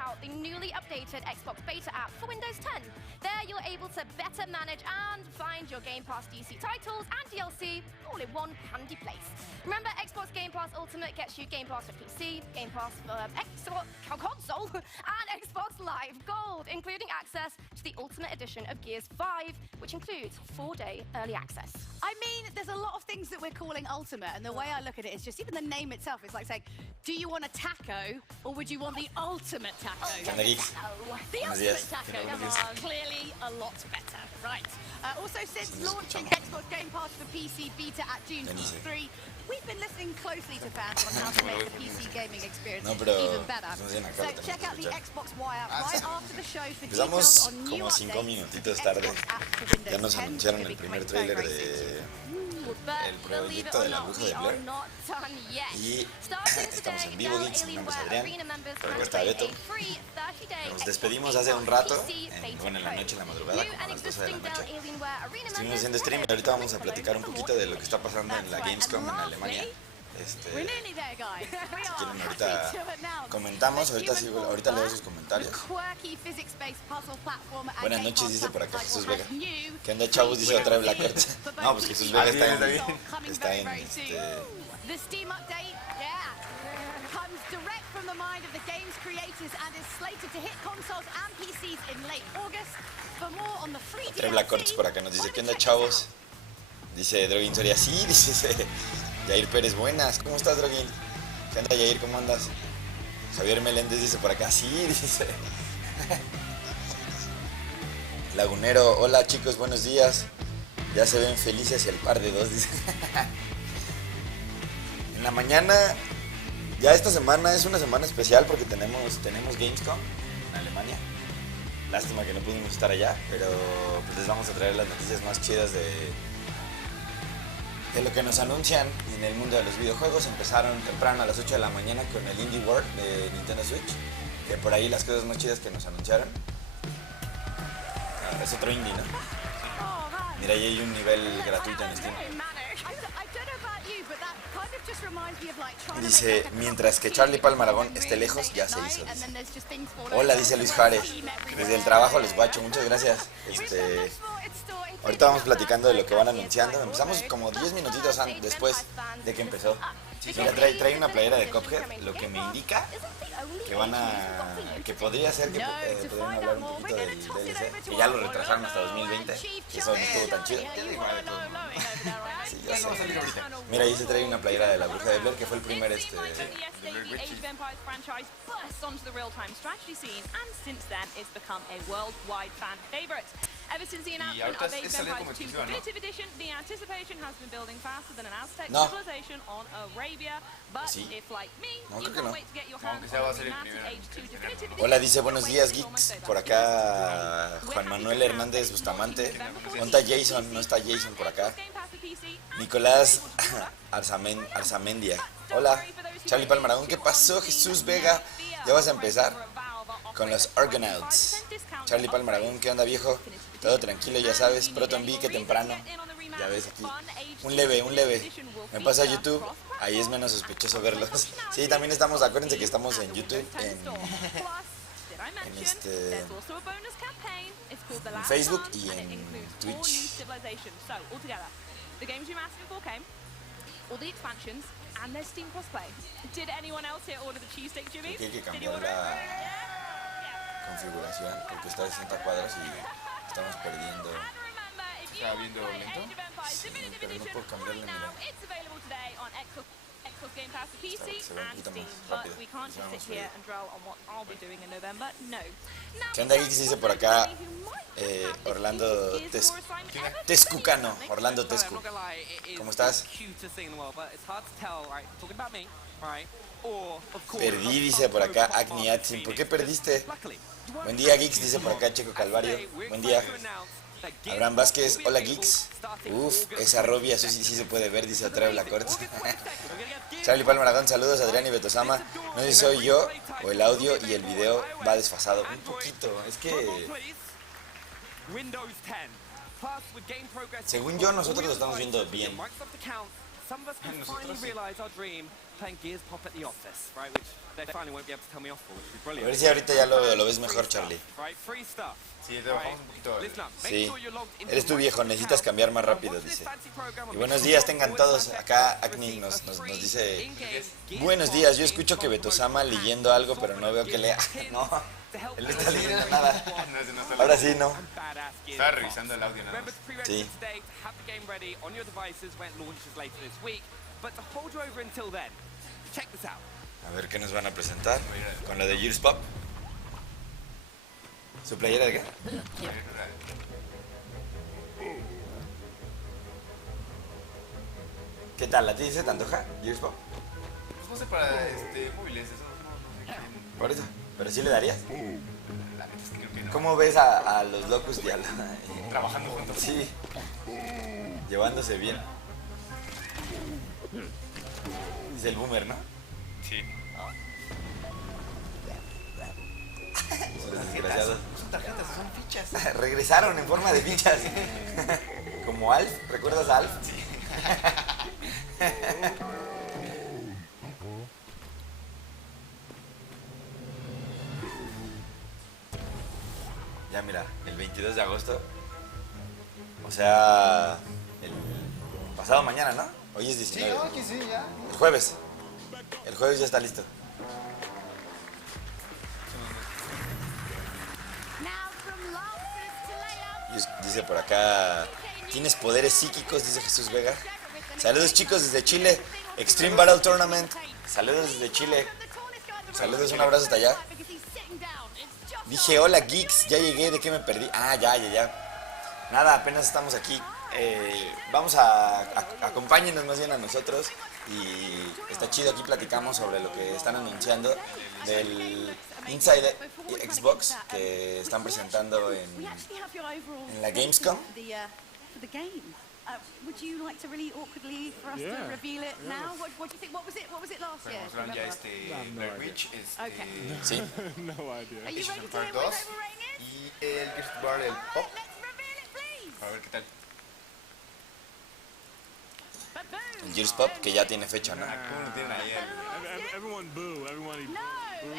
out the newly updated Xbox beta app for Windows 10. There you're able to better manage and find your Game Pass DC titles and DLC all in one handy place. Remember, Xbox Game Pass Ultimate gets you Game Pass for PC, Game Pass for console, and Xbox Live Gold, including access to the Ultimate Edition of Gears 5, which includes 4-day early access. I mean, there's a lot of things that we're calling Ultimate, and the way I look at it is just even the name itself is like saying, do you want a taco, or would you want the ultimate taco? The ultimate taco, clearly a lot better. Right. Also, since launching Xbox Game Pass for PC beta at June 3, we've been listening closely to fans on how to make the PC gaming experience even better. So check out the Xbox Wire right after the show for details on new como 5 minutitos tarde. Ya nos anunciaron el primer tráiler de el proyecto de la bruja de Blair. Y estamos en vivo, geeks. Mi nombre es Adrián. Por acá está Beto. Nos despedimos hace un rato, en la noche, en la madrugada, como a las 12 de la noche. Estuvimos haciendo stream y ahorita vamos a platicar un poquito de lo que está pasando en la Gamescom en Alemania. Si quieren ahorita comentamos, ahorita leo sus comentarios. Buenas noches, dice por acá Jesús Vega. ¿Qué onda, chavos? Dice otra vez Black Earth. No, pues Jesús Vega está en The Steam update, comes direct from the mind of the game's creators and is slated to hit consoles and PCs in late August. For more on the free DLC, Black Earth por acá nos dice, ¿qué onda, chavos? Dice Drogin Soria, sí, dice Yair Pérez, buenas, ¿cómo estás, Drogin? ¿Qué onda, Yair? ¿Cómo andas? Javier Meléndez dice por acá, sí, dice Lagunero, hola chicos, buenos días. Ya se ven felices el par de dos, dice. En la mañana, ya esta semana es una semana especial porque tenemos Gamescom en Alemania. Lástima que no pudimos estar allá, pero pues les vamos a traer las noticias más chidas de lo que nos anuncian en el mundo de los videojuegos. Empezaron temprano a las 8 de la mañana con el Indie World de Nintendo Switch, que por ahí las cosas más chidas que nos anunciaron. Es otro indie, ¿no? Mira, ahí hay un nivel gratuito en Steam. Dice, mientras que Charlie Palmaragón esté lejos, ya se hizo. Hola, dice Luis Juárez. Desde el trabajo les guacho, muchas gracias. Ahorita vamos platicando de lo que van anunciando. Empezamos como 10 minutitos después de que empezó. Mira, trae una playera de Cuphead, lo que me indica que podría ser que podrían hablar un poquito del DLC, que ya lo retrasaron hasta 2020, que eso no estuvo tan chido. Sí, ya sé. Mira, ahí se trae una playera de la bruja de Blair, que fue el primer Y ahorita es saliendo como exclusiva, ¿no? No. Sí. No, creo que no. Aunque sea va a ser el primero. Hola, dice buenos días, geeks. Por acá Juan Manuel Hernández Bustamante. ¿Dónde está Jason? No está Jason por acá. Nicolás Arzamendia. Hola. Charlie Palmaragón, ¿qué pasó? Jesús Vega. ¿Ya vas a empezar? Con los Agréganos. Charlie Palmaragón, ¿qué onda, viejo? Todo tranquilo, ya sabes. Proton B, que temprano. Ya ves aquí. Un leve. Me pasa a YouTube. Ahí es menos sospechoso verlos. Sí, también estamos, acuérdense que estamos en YouTube, en Facebook y en Twitch. Creo que hay que cambiar la configuración porque está de 60 cuadros y estamos perdiendo. ¿Está viendo lento? Sí, pero no puedo cambiarle, mira. Se ve un poquito más rápido. ¿Qué onda, geeks? Dice por acá Orlando Tescucano. Orlando Tescu. ¿Cómo estás? Perdí, dice por acá Agni Atsin. ¿Por qué perdiste? Buen día, geeks, dice por acá Checo Calvario. Buen día. Abraham Vázquez, hola, geeks. Uf, esa rubia, eso sí se puede ver, dice otra vez la corte. Charlie Palmaragón, saludos, Adrián y Betosama. No sé si soy yo o el audio y el video va desfasado. Un poquito, es que según yo, nosotros lo estamos viendo bien. Nosotros sí. A ver si ahorita ya lo ves mejor, Charlie. Sí, trabajamos un poquito. Sí, eres tu viejo, necesitas cambiar más rápido, dice. Y buenos días tengan todos. Acá Acni nos dice: buenos días, yo escucho que Betosama leyendo algo, pero no veo que lea. No, él no está leyendo nada. Ahora sí, no. Estaba revisando el audio nada más. Sí. A ver qué nos van a presentar con lo de Gears Pop. ¿Su playera de qué? ¿Qué tal? ¿A ti se te antoja Gears Pop? Pues no sé para móviles, eso no sé quién. Por eso. ¿Pero sí le darías? La neta es que creo que no. ¿Cómo ves a los locos y a Trabajando juntos. Sí. Llevándose bien. Es el boomer, ¿no? Sí. Los desgraciados. Son tarjetas, son fichas. Regresaron en forma de fichas. Como Alf, ¿recuerdas a Alf? Sí. Ya mira, el 22 de agosto. O sea, el pasado mañana, ¿no? Hoy es 19. Sí, aquí sí, ya. El jueves. El jueves ya está listo. Dice por acá: ¿tienes poderes psíquicos? Dice Jesús Vega. Saludos chicos desde Chile. Extreme Battle Tournament. Saludos desde Chile. Saludos, un abrazo hasta allá. Dije, hola geeks, ya llegué, ¿de qué me perdí? Ah, ya. Nada, apenas estamos aquí. Vamos acompáñenos más bien a nosotros. Y está chido, aquí platicamos sobre lo que están anunciando del Inside Xbox que están presentando en la Gamescom. Would you like to really awkwardly for us to reveal it now? What do you think? What was it last year? Mostraron ya Black Witch, Sí. No idea. Are you ready to Part hear what 2 the rating is? y el Gears Bar, el Pop. Let's reveal it, please. A ver qué tal. El Gears Pop que ya tiene fecha, ¿no? ¿Cómo lo tienen ahí? Everyone boo. Everyone. No,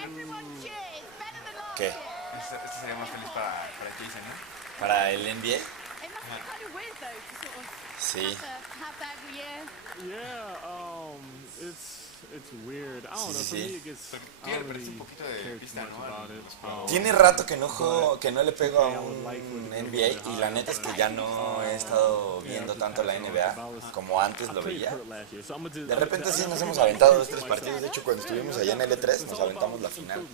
everyone cheers. Better than last ¿Qué? year. Este sería más feliz para Jason, ¿no? Para el NBA. It must be kind of weird though to sort of Sí. have that every year. Yeah. It's weird. I don't know. Sí, For sí. me, it gets. I Sí, don't le parece really un poquito de care too pista, much ¿no? about it. Tiene rato que no le pego a un NBA y la neta es que ya no he estado viendo tanto la NBA como antes lo veía. De repente sí nos hemos aventado 2-3 partidos. De hecho, cuando estuvimos allá en L3 nos aventamos la final.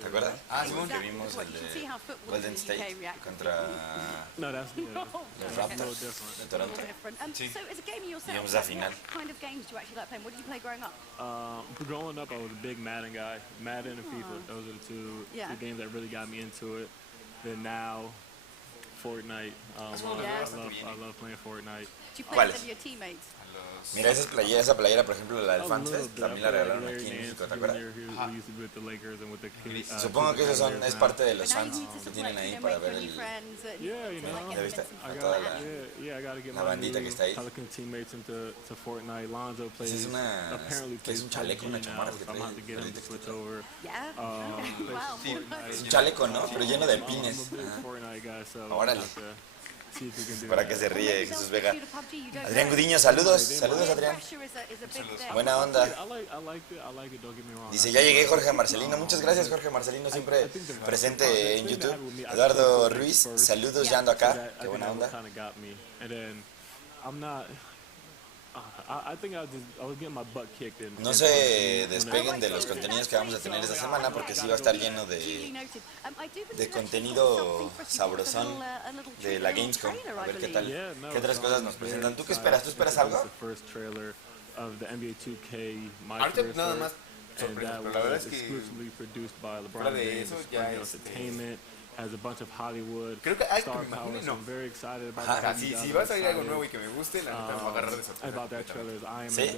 ¿Te acuerdas? Ah, sí, Que vimos el de Golden State contra No, that's los Raptors de Toronto. Sí. So as a gamer yourself, Digamos la final. what kind of games do you actually like playing? What did you play growing up? Growing up, I was a big Madden guy. Madden and FIFA. Those are the two games that really got me into it. Then now, Fortnite. I love playing Fortnite. Do you play ¿Cuáles? with any of your teammates? Mira, esa playera, por ejemplo, la del FanFest, también la regalaron aquí en México, ¿te acuerdas? Supongo que eso es parte de los fans que tienen ahí para ver el... ¿Ya viste? A toda la bandita que está ahí. Es un chaleco, una chamarra que trae. Yeah. Es un chaleco, ¿no? Pero lleno de pines. Órale. Para que se ríe Jesús Vega. Adrián Gudiño, saludos Adrián. Buena onda. Dice, ya llegué Jorge Marcelino. Muchas gracias Jorge Marcelino, siempre presente en YouTube. Eduardo Ruiz, saludos, ya ando acá. Qué buena onda. No se despeguen de los contenidos que vamos a tener esta semana porque sí va a estar lleno de contenido sabrosón de la Gamescom. A ver qué tal, qué otras cosas nos presentan. ¿Tú qué esperas? ¿Tú esperas algo? Ahorita nada más sorpresas, pero la verdad es que fuera de eso ya creo que hay que me imagine, no. O sea, si va a salir algo nuevo y que me guste, la neta me va a agarrar de sorpresa. Sí,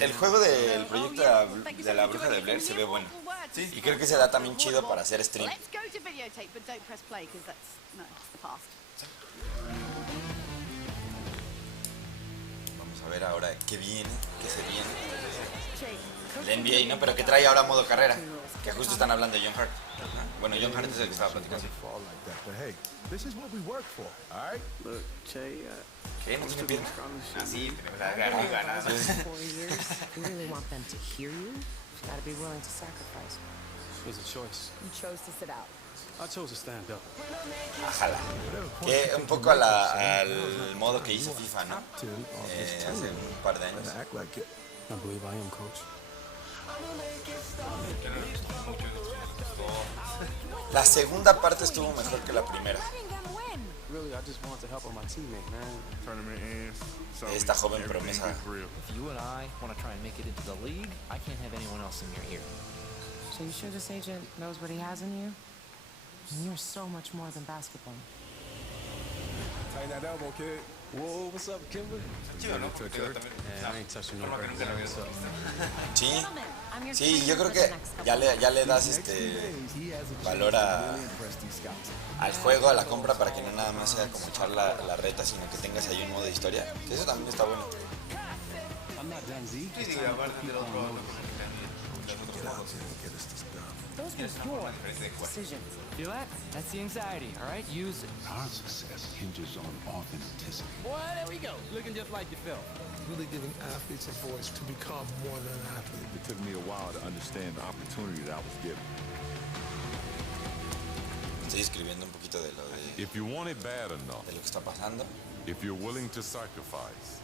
el juego del proyecto de la bruja de Blair se ve bueno. Sí. Y creo que se da también chido para hacer stream. Vamos a ver ahora qué viene, qué se viene. El NBA, ¿no? Pero que trae ahora modo carrera. Que justo están hablando de John Hart. Bueno, John Hart es el que estaba platicando. ¿Qué? ¿No tiene pierna? Ah, sí, tenemos la garriga, nada más. Ajala. Que un poco al modo que hizo FIFA, ¿no? Hace un par de años. La segunda parte estuvo mejor que la primera. Esta joven promesa. So you sure this agent knows what he has in you? You're so much more than basketball. Tighten that elbow, kid. Whoa, what's up, Kimber? Chido, ¿no? Porque también. I ain't touching no Forma que nunca lo había visto. Sí, sí, yo creo que ya le das valor al juego, a la compra, para que no nada más sea como echar la reta, sino que tengas ahí un modo de historia. Que eso también está bueno. Sí, digo, aparte del otro, los otros modos. Those were your decisions. Feel that? That's the anxiety, all right? Use it. Our success hinges on authenticity. Boy, there we go. Looking just like you felt. Really giving athletes a voice to become more than an athlete. It took me a while to understand the opportunity that I was given. Estoy escribiendo un poquito de lo If you want it bad enough, de lo que está pasando. if you're willing to sacrifice,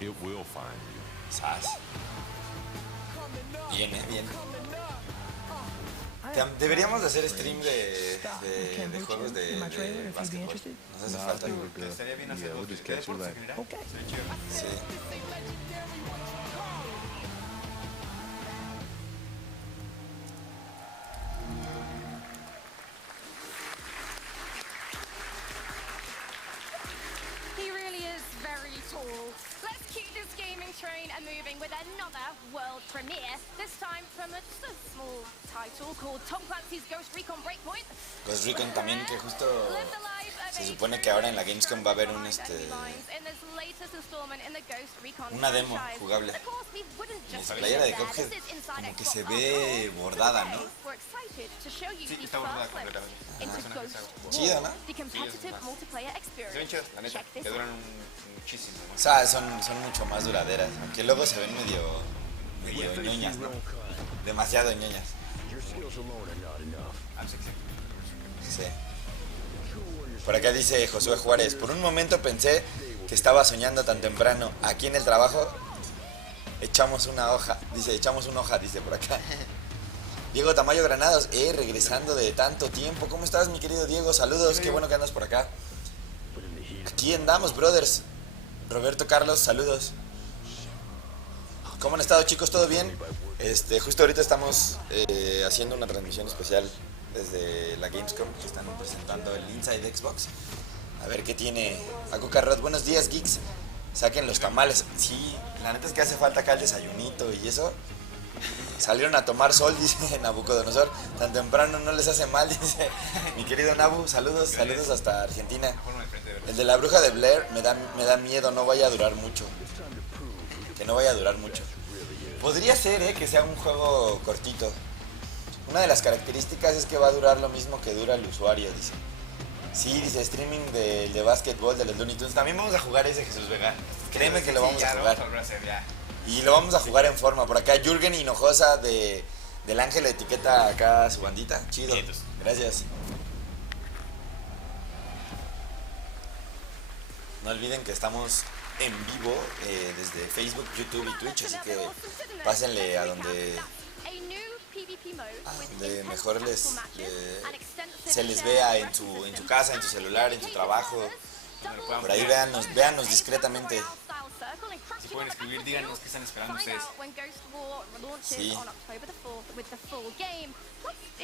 it will find you. Sas. Bien, bien. Deberíamos de hacer stream de juegos de básquetbol. Nos hace falta. Estaría bien hacerlo de deportes en general. Sí. He really is very tall. Let's keep this gaming train moving with another world premiere. This time from a small title called Tom Clancy's Ghost Recon Breakpoint. Ghost Recon también, que justo se supone que ahora en la Gamescom va a haber una demo jugable. La playera de Cuphead como que se ve bordada, ¿no? Sí, está bordada completamente. Chido, ¿no? Se ven chidas, la neta, que duran muchísimo. O sea, son mucho más duraderas, aunque luego se ven medio ñoñas, ¿no? Demasiado ñoñas. Sí. Por acá dice Josué Juárez, por un momento pensé que estaba soñando tan temprano. Aquí en el trabajo echamos una hoja, dice por acá. Diego Tamayo Granados, regresando de tanto tiempo. ¿Cómo estás, mi querido Diego? Saludos, qué bueno que andas por acá. Aquí andamos, brothers. Roberto Carlos, saludos. ¿Cómo han estado, chicos? ¿Todo bien? Justo ahorita estamos haciendo una transmisión especial desde la Gamescom, que están presentando el Inside Xbox. A ver qué tiene Acuca Rod. Buenos días, geeks. Saquen los tamales. Sí, la neta es que hace falta acá el desayunito y eso. Salieron a tomar sol, dice Nabucodonosor. Tan temprano no les hace mal, dice mi querido Nabu. Saludos hasta Argentina. El de la bruja de Blair me da miedo, no vaya a durar mucho. Que no vaya a durar mucho. Podría ser, que sea un juego cortito. Una de las características es que va a durar lo mismo que dura el usuario, dice. Sí, dice streaming de básquetbol de los Looney Tunes. También vamos a jugar ese, Jesús Vega. Créeme que lo vamos a jugar. Y lo vamos a jugar en forma. Por acá Jürgen Hinojosa del Ángel etiqueta acá su bandita. Chido. Gracias. No olviden que estamos en vivo desde Facebook, YouTube y Twitch. Así que pásenle a donde mejor se les vea en su casa, en su celular, en su trabajo. Por ahí véannos discretamente. Si pueden escribir, díganos qué están esperando ustedes. Sí.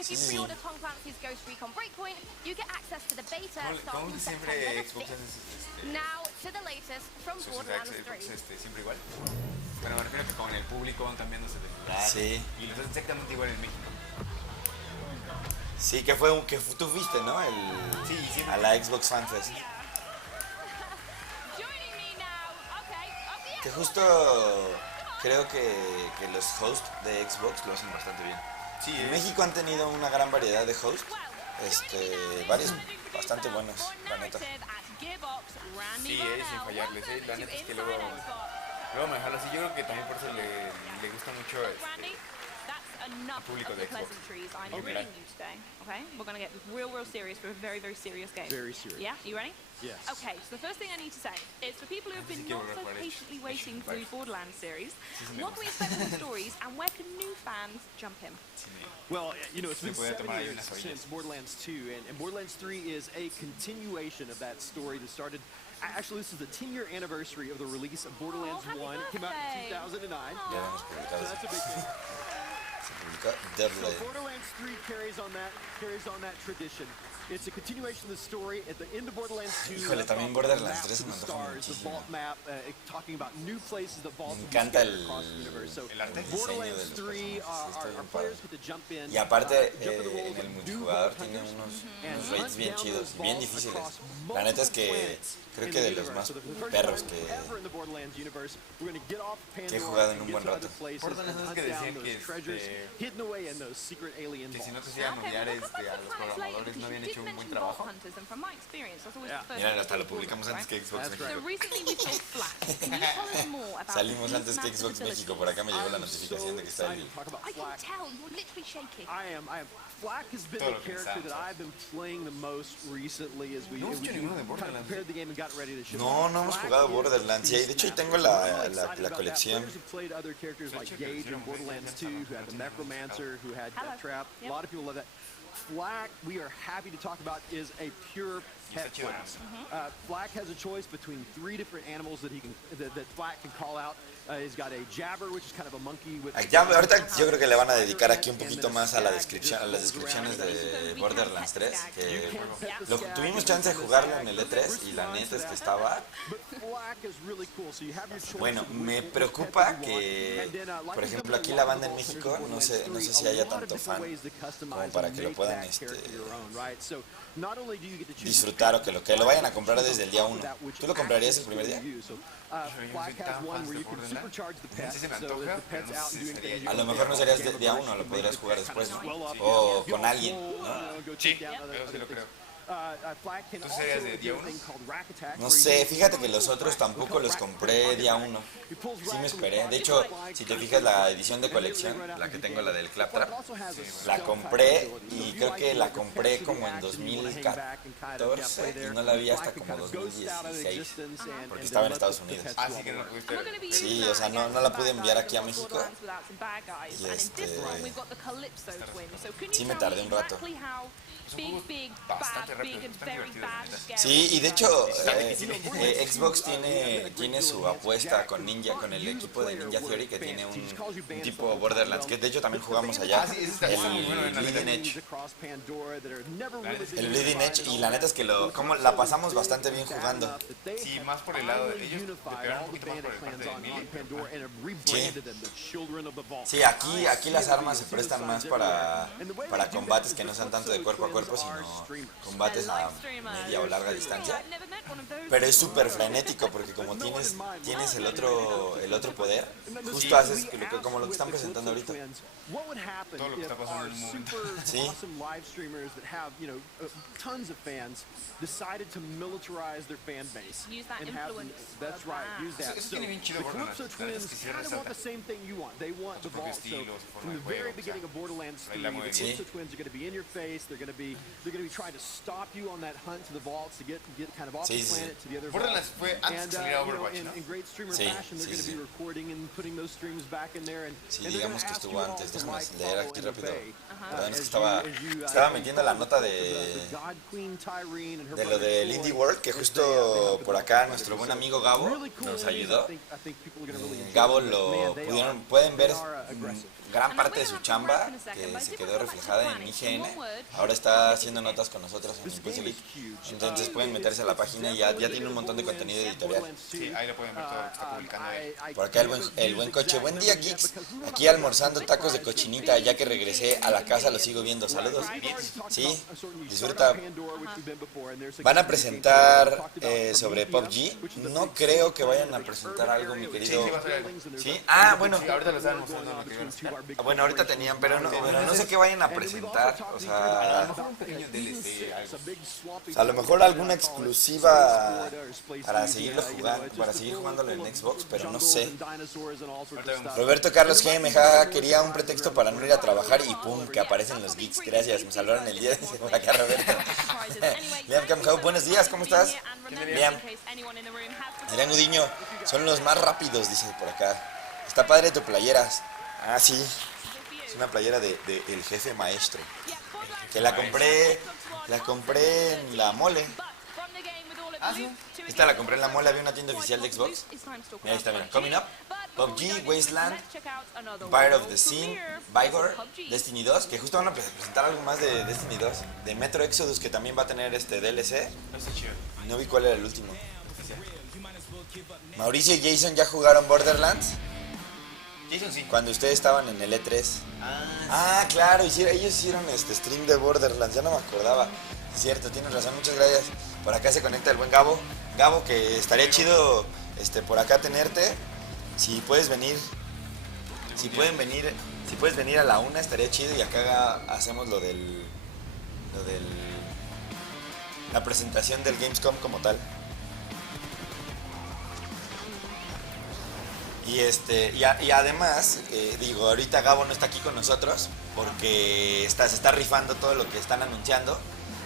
Sí. ¿Cómo siempre Xbox es siempre igual? Pero me refiero a que con el público van cambiándose de lugar. Sí. Y lo hacen exactamente igual en México. Sí, que tú fuiste, ¿no? Sí, a la Xbox Fan Fest. Que justo creo que los hosts de Xbox lo hacen bastante bien. Sí, en México han tenido una gran variedad de hosts, varios bastante buenos, la neta. Sí, sin fallarles, la neta es que luego manejarlo así, yo creo que también por eso le gusta mucho al público de Xbox. Okay, we're going to get real serious for a very, very serious game. Very serious. Yeah, you ready? Yes. Okay, so the first thing I need to say is for people who have been not so patiently waiting for the Borderlands series, what can we expect from the stories and where can new fans jump in? Well, you know, it's been 7 years since Borderlands 2, and Borderlands 3 is a continuation of that story that started. Actually, this is the 10-year anniversary of the release of Borderlands 1. It came out in 2009. So that's a big thing. So Borderlands 3 carries on that tradition. It's a continuation of the story. At the end of Borderlands 2, híjole, también Borderlands 3 me antoja the muchísimo. vault map, talking about new places the vault Me encanta el Borderlands 3, our players get to jump in. Y aparte, en el multijugador tiene unos raids bien chidos, bien difíciles. La neta es que creo que de los más perros que he jugado en un buen rato. Borderlands es que decían que si no te hacían odiar a los programadores no habían hecho un buen trabajo. Mira, hasta lo publicamos antes que Xbox México. Salimos antes que Xbox México, por acá me llegó la notificación de que está el... Flack has been the character that I've been playing the most recently as we prepared the game and got ready to show. No hemos jugado Borderlands. Sí, de hecho ahí tengo la colección. Players who played other characters like Gage in Borderlands 2, who had the Necromancer, who had Death Trap. A lot of people love that. Flack, we are happy to talk about, is a pure pet class. Flack has a choice between 3 different animals that Flack can call out. He's got a jabber, which is kind of a monkey with... Ahorita yo creo que le van a dedicar aquí un poquito más a las descripciones de Borderlands 3. Que tuvimos chance de jugarlo en el E3 y la neta es que estaba... Bueno, me preocupa que, por ejemplo, aquí la banda en México, no sé si haya tanto fan como para que lo puedan disfrutar o que lo vayan a comprar desde el día 1. ¿Tú lo comprarías el primer día? A lo mejor no serías de día 1, lo podrías jugar después, ¿no? O con alguien, ¿no? Sí, yo sí lo creo. ¿Tú serías de día 1? No sé, fíjate que los otros tampoco los compré día 1. Sí me esperé. De hecho, si te fijas la edición de colección, la que tengo, la del Claptrap, la compré y creo que la compré como en 2014 y no la vi hasta como 2016 porque estaba en Estados Unidos. Así que no la pudiste ver. Sí, o sea, no la pude enviar aquí a México y sí me tardé un rato. Bastante rápido, están divertidos. Sí, y de hecho Xbox tiene su apuesta con el equipo de Ninja Theory, que tiene un tipo Borderlands, que de hecho también jugamos allá, el Bleeding Edge. El Bleeding Edge, y la neta es que la pasamos bastante bien jugando. Sí, más por el lado de ellos, le pegaron un poquito más por el parte de Emily. Sí, aquí las armas se prestan más para combates que no sean tanto de cuerpo a cuerpo, sino combates a media o larga distancia. Pero es súper frenético porque como tienes el otro poder, justo haces como lo que están presentando ahorita. Todo lo que está pasando en un momento. Sí. Decided to militarize their fan base. Use that influence. That's right, use that. Eso tiene bien chido The Borderlands. Calypso twins kind of want the same thing you want. They want the vault. So from the very beginning of Borderlands 3, the Calypso twins are going to be in your face. They're going to be trying to stop you on that hunt to the vaults to get kind of off the planet to the other Borderlands vaults. fue antes que saliera Overwatch, ¿no? In great streamer fashion, they're going to be recording and putting those streams back in there. Sí, digamos que estuvo antes. Déjame leer aquí rápido. Perdón, es que estaba metiendo la nota de lo del Indie World, que justo por acá nuestro buen amigo Gabo nos ayudó. Gabo pueden ver gran parte de su chamba, que se quedó reflejada en IGN, ahora está haciendo notas con nosotros en Impulso Geek. Entonces pueden meterse a la página y ya tiene un montón de contenido editorial. Sí, ahí lo pueden ver todo lo que está publicando él. Por acá el buen coche. Buen día, geeks. Aquí almorzando tacos de cochinita. Ya que regresé a la casa lo sigo viendo. Saludos. Sí, disfruta. Van a presentar sobre PUBG. No creo que vayan a presentar algo, mi querido. ¿Sí? Ah, bueno. Ahorita lo estaban mostrando en lo que iban a buscar. Bueno, ahorita tenían, pero no sé qué vayan a presentar. O sea, Un pequeño DLC, algo. a lo mejor alguna exclusiva para seguirlo jugando, para seguir jugándolo en Xbox, pero no sé. Roberto Carlos GMJ quería un pretexto para no ir a trabajar y pum, que aparecen los geeks. Gracias, me salvaron el día. Dice por acá Roberto. Liam Camjau, buenos días, ¿cómo estás? Liam. Adrián Gudiño, son los más rápidos, dice por acá. Está padre tu playeras. Ah, sí. Es una playera de el jefe maestro. Que la compré en la mole. Esta la compré en la mole, había una tienda oficial de Xbox. Mira, ahí está, mira. Coming Up, PUBG, Wasteland, Empire of the Sin, Vigor, Destiny 2, que justo van a presentar algo más de Destiny 2. De Metro Exodus, que también va a tener DLC. No vi cuál era el último. Mauricio y Jason ya jugaron Borderlands. Jason sí. Cuando ustedes estaban en el E3. Ah, claro, ellos hicieron stream de Borderlands, ya no me acordaba. Cierto, tienes razón, muchas gracias. Por acá se conecta el buen Gabo. Gabo, que estaría chido por acá tenerte. Si puedes venir. Si puedes venir a la 1 estaría chido y acá hacemos lo del la presentación del Gamescom como tal. Y además, digo, ahorita Gabo no está aquí con nosotros porque se está rifando todo lo que están anunciando.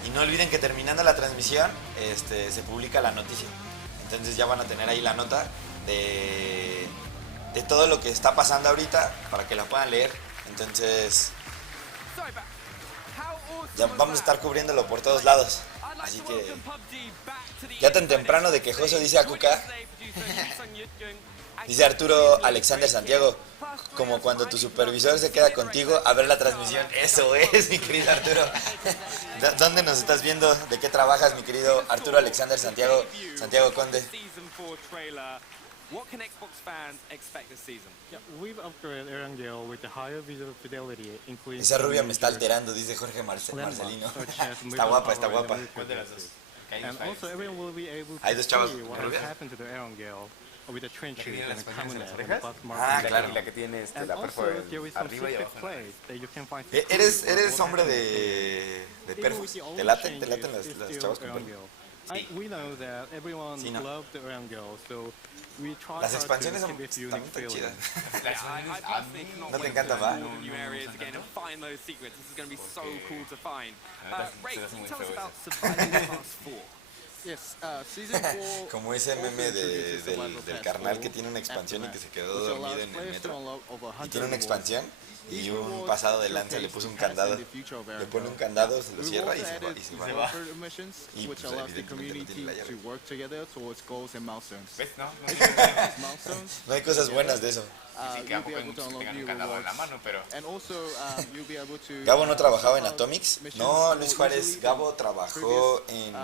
Y no olviden que terminando la transmisión se publica la noticia. Entonces ya van a tener ahí la nota de todo lo que está pasando ahorita para que la puedan leer. Entonces ya vamos a estar cubriéndolo por todos lados. Así que ya tan temprano de quejoso, dice Akuka. Dice Arturo Alexander Santiago, como cuando tu supervisor se queda contigo a ver la transmisión. Eso es, mi querido Arturo. ¿Dónde nos estás viendo? ¿De qué trabajas, mi querido Arturo Alexander Santiago Conde? What can Xbox fans expect this season? Yeah, we've upgraded Erangel with the higher visual fidelity, including... Esa rubia me está alterando, dice Jorge Marcelino. Está guapa, está guapa. And also everyone will be able to Hay dos chavos see what has rubias. happened to the Erangel with the trench ¿La que tiene las and españolas en las the orejas? Ah, claro. Y la que tiene and la also perfo there is some arriba y secret abajo. place that you can find. ¿Eres hombre de perfos? ¿Te laten las chavas con perfos? We know that everyone Sí, ¿no? loved the Erangel, so we try Las hard expansiones to son keep it unique también tan feeling. chidas. I ¿No te encanta, va? new areas again and find those secrets. This is going to be so cool to find. Ray, can you tell us about Survival Pass 4? Yes, season 4. Como ese meme del carnal que tiene una expansión y que se quedó dormido en el metro. Y tiene una expansión y un pasado de lanza le puso un candado. Le pone un candado, se lo cierra y se va. Y pues evidentemente no tiene la llave. ¿Ves? No No hay cosas buenas de eso. sí, que tampoco hay muchos que tengan un candado en la mano, pero... Gabo no trabajaba en Atomics. No, Luis Juárez, Gabo trabajó en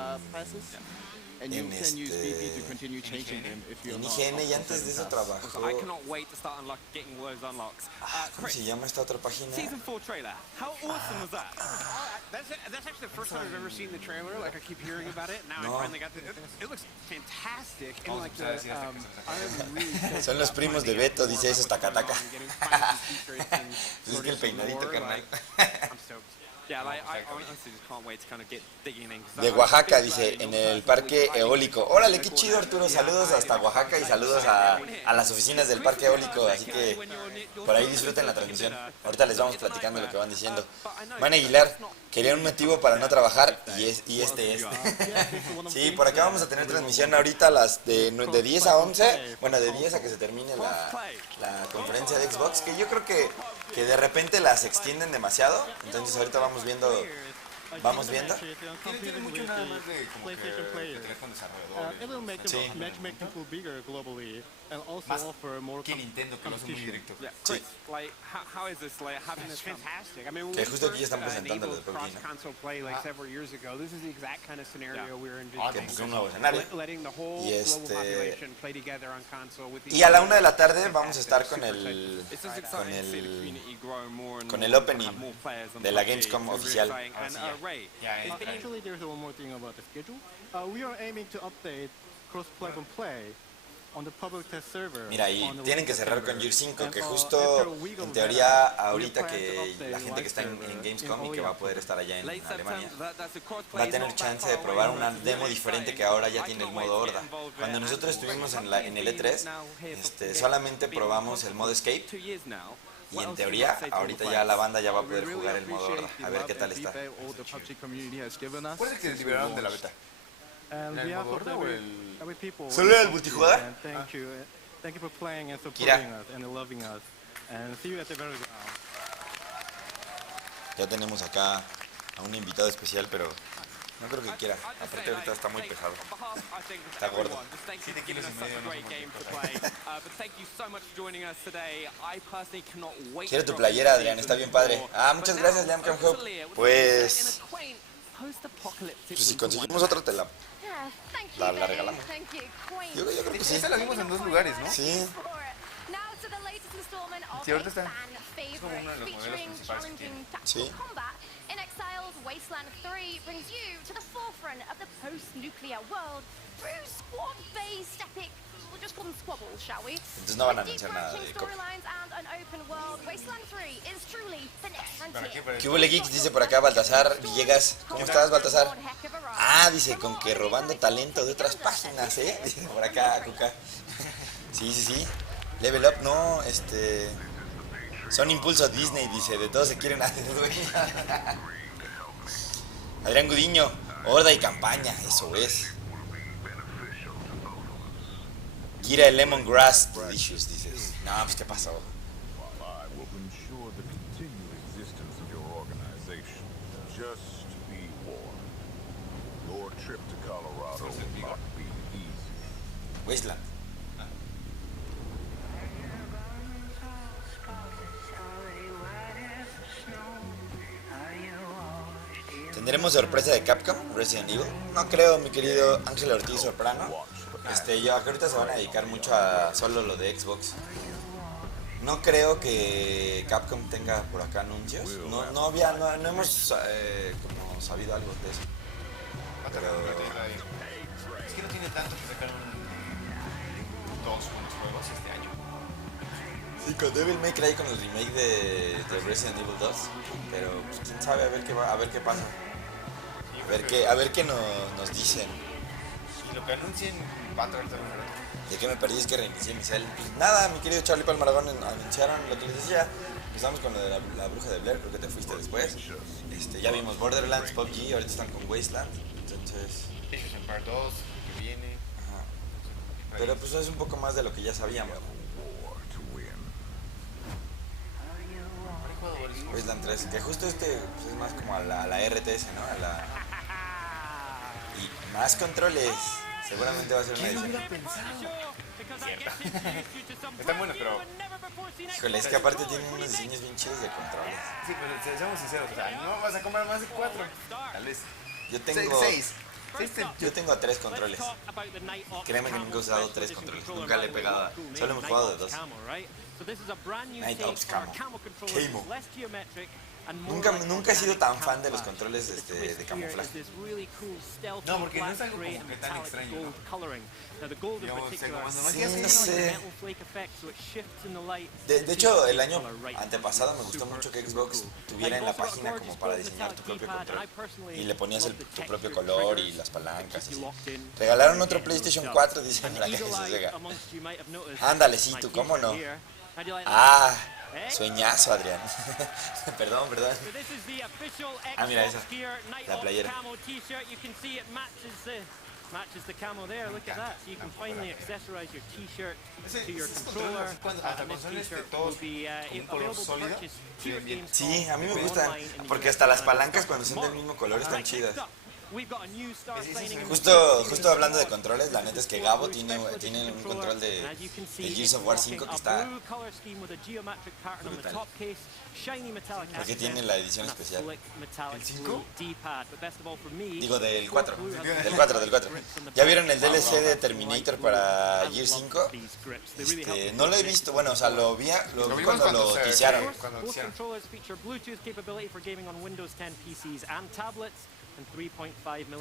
IGN y antes de eso trabajó. I cannot wait to start getting those unlocks. ¿Cómo se llama esta otra página? Season 4 trailer. How awesome was that? That's actually the first time I've ever seen the trailer. Like I keep hearing about it. Now I finally got the. It looks fantastic. And like the, I'm really. Son los primos de Beto, dice eso, Takataka. Es que el peinadito, carnal. Yeah, like, I honestly just can't wait to kind of get digging in. De Oaxaca, dice, en el parque eólico. Órale, qué chido, Arturo. Saludos hasta Oaxaca y saludos a las oficinas del parque eólico. Así que por ahí disfruten la transmisión. Ahorita les vamos platicando lo que van diciendo. Man Aguilar, quería un motivo para no trabajar y este es. Sí, por acá vamos a tener transmisión ahorita de 10 a 11. Bueno, de 10 a que se termine la conferencia de Xbox. Que yo creo que de repente las extienden demasiado. Entonces ahorita vamos viendo. Tiene mucho nada más de como que teléfono desarrollador. It will make the matchmaking pool bigger globally. más que Nintendo, que lo hace muy directo. Sí. Like, how is this? Like, having this fantastic. I mean, Que justo aquí ya están presentando los de PUBG, ¿no? cross-console play like several years ago. This is the exact kind of scenario we were Que envisioning. es un nuevo escenario. Letting the whole global population play together on console with Y a la 1 de la tarde vamos a estar con el opening de la Gamescom oficial. Actually, there's one more thing about the schedule. We are aiming to update cross-platform play on the public test server. Mira, y tienen que cerrar con Gear 5, que justo en teoría ahorita que la gente que está en Gamescom y que va a poder estar allá en Alemania va a tener chance de probar una demo diferente que ahora ya tiene el modo horda. Cuando nosotros estuvimos en el E3, solamente probamos el modo escape y en teoría ahorita ya la banda ya va a poder jugar el modo horda. A ver qué tal está. ¿Cuál es el que liberaron de la beta? And ¿El modo horda o every people. ¿Solo era el multijugador? Thank you for playing and supporting us and loving us. And see you at the very ground. Ya tenemos acá a un invitado especial, pero no creo que quiera. Aparte ahorita está muy pesado. Está gordo. 7 kilos y medio, no Quiero tu playera, Adrián, está bien padre. Ah, muchas gracias, Liam Camp Hope. Pues si conseguimos otra te la regalamos. Yo creo que sí. Esta la vimos en 2 lugares, ¿no? Sí. Sí, ahorita está. Es como uno de los modelos principales que tiene. Sí. In Exile's Wasteland 3 brings you to the forefront of the post-nuclear world through squad-based epic. We'll just call them squabbles, shall we? Entonces no van a anunciar nada de copy. Storylines and an open world, Wasteland 3 is truly the next frontier. ¿Qué hubo, Geeks? Dice por acá Baltasar Villegas. ¿Cómo estás, Baltasar? Ah, dice, con que robando talento de otras páginas, ¿eh? Dice por acá, Cuca. Sí. Level Up, no, son impulso Disney, dice, de todos se quieren hacer, güey. Adrián Gudiño, horda y campaña, eso es. Gira el Lemongrass Delicious, dices. No, pues ¿qué pasó? Wasteland. ¿Tendremos sorpresa de Capcom? Resident Evil. No creo, mi querido Ángel Ortiz Soprano. Yo ahorita se van a dedicar mucho a solo lo de Xbox. No creo que Capcom tenga por acá anuncios. No hemos como sabido algo de eso. Pero es que no tiene tanto que sacar dos buenos juegos este año. Sí, con Devil May Cry con el remake de Resident Evil 2. Pero pues, quién sabe, a ver qué pasa. A ver qué nos dicen. Y lo que anuncien va a traer también. ¿De qué me perdí? Es que reinicié mi cel. Nada, mi querido Charlie Palmaragón, anunciaron lo que les decía. Empezamos con lo de la bruja de Blair, creo que te fuiste después. Ya vimos Borderlands, PUBG, ahorita están con Wasteland. Entonces... Ellos en Part 2, que viene. Ajá. Pero pues es un poco más de lo que ya sabíamos. Wasteland 3, que justo pues es más como a la RTS, ¿no? Y más controles. Seguramente va a ser una edición. Están buenos, pero... Híjole, es que aparte tienen unos diseños bien chidos de controles. Sí, pero seamos sinceros, o sea, no vas a comprar más de 4. Tal vez. Yo tengo... 6. Yo tengo 3 controles. Créeme que nunca he usado 3 controles. Nunca le he pegado. Solo hemos jugado de 2. Night Ops Camo. Nunca he sido tan fan de los controles de camuflaje. No, porque no es algo como que tan extraño, ¿no? No sé. De hecho, el año antepasado me gustó mucho que Xbox tuviera en la página como para diseñar tu propio control. Y le ponías tu propio color y las palancas. Así. Regalaron otro PlayStation 4, dicen la caja Jesús Vega. Ándale, sí, tú, ¿cómo no? Ah, sueñazo, Adrián. Perdón. Ah, mira esa, la playera. Matches the camo there. Look at that. So you can finally accessorize your T-shirt to your controller. And this T-shirt will be available to purchase here at GameStop. Sí, a mí me gustan, porque hasta las palancas cuando son del mismo color están chidas. Justo hablando de controles, la neta es que Gabo tiene un control de Gears of War 5 que está brutal. Porque tiene la edición especial. ¿El 5? Digo, del 4. Del 4. ¿Ya vieron el DLC de Terminator para Gears 5? No lo he visto, bueno, o sea, lo vi cuando lo teasearon.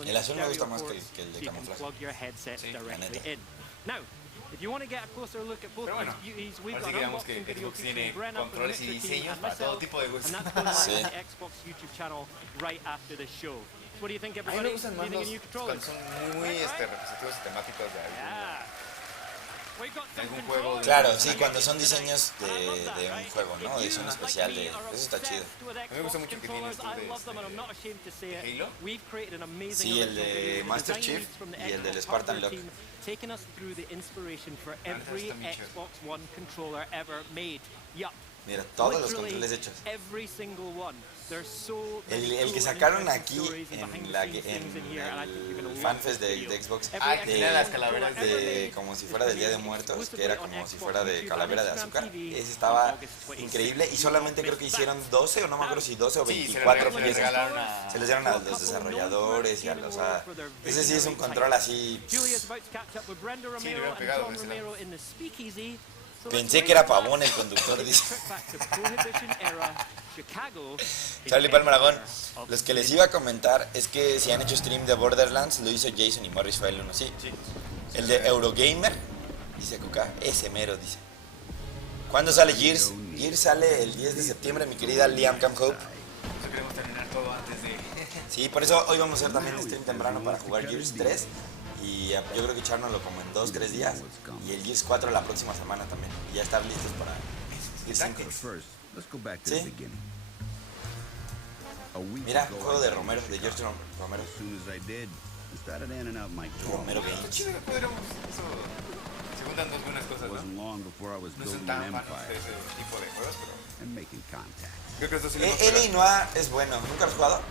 El azul me gusta más que el de camuflaje. Sí, la neta. Pero bueno, ahora sí que digamos que Xbox tiene controles y diseños para todo tipo de gustos. Sí. A mí me gustan más los cuando son muy representativos y temáticos de algún juego. Claro, sí, cuando son diseños de un juego, ¿no? Edición especial de... Eso está chido. A mí me gusta mucho que tiene esto de Halo. Sí, el de Master Chief y el del Spartan Lock. Mira, todos los controles hechos. El que sacaron aquí en el fanfest de Xbox, las calaveras como si fuera del Día de Muertos, que era como si fuera de calavera de azúcar, ese estaba increíble y solamente creo que hicieron 12 o no me acuerdo si 12 o 24 piezas. Se les dieron a los desarrolladores y a los... ese sí es un control así... Sí, le hubieran pegado. Pensé que era Pavón el conductor, dice. Charlie Palmaragón, los que les iba a comentar es que si han hecho stream de Borderlands, lo hizo Jason y Morris fue el uno, sí. El de Eurogamer, dice Cuca, ese mero, dice. ¿Cuándo sale Gears? Gears sale el 10 de septiembre, mi querida Liam Camhope. Queremos terminar todo antes de... Sí, por eso hoy vamos a hacer también stream temprano para jugar Gears 3. Y yo creo que echárnoslo como en 2-3 días. Y el Gears 4 la próxima semana también. Y ya estar listos para Gears 5. Sí. Mira, un juego de Romero, de George Romero. Romero Games. Se juntan dos buenas cosas, ¿no? No son tan fans de ese tipo de juegos, pero... Creo que esto sí L.A. Noire es bueno. ¿Nunca lo has jugado?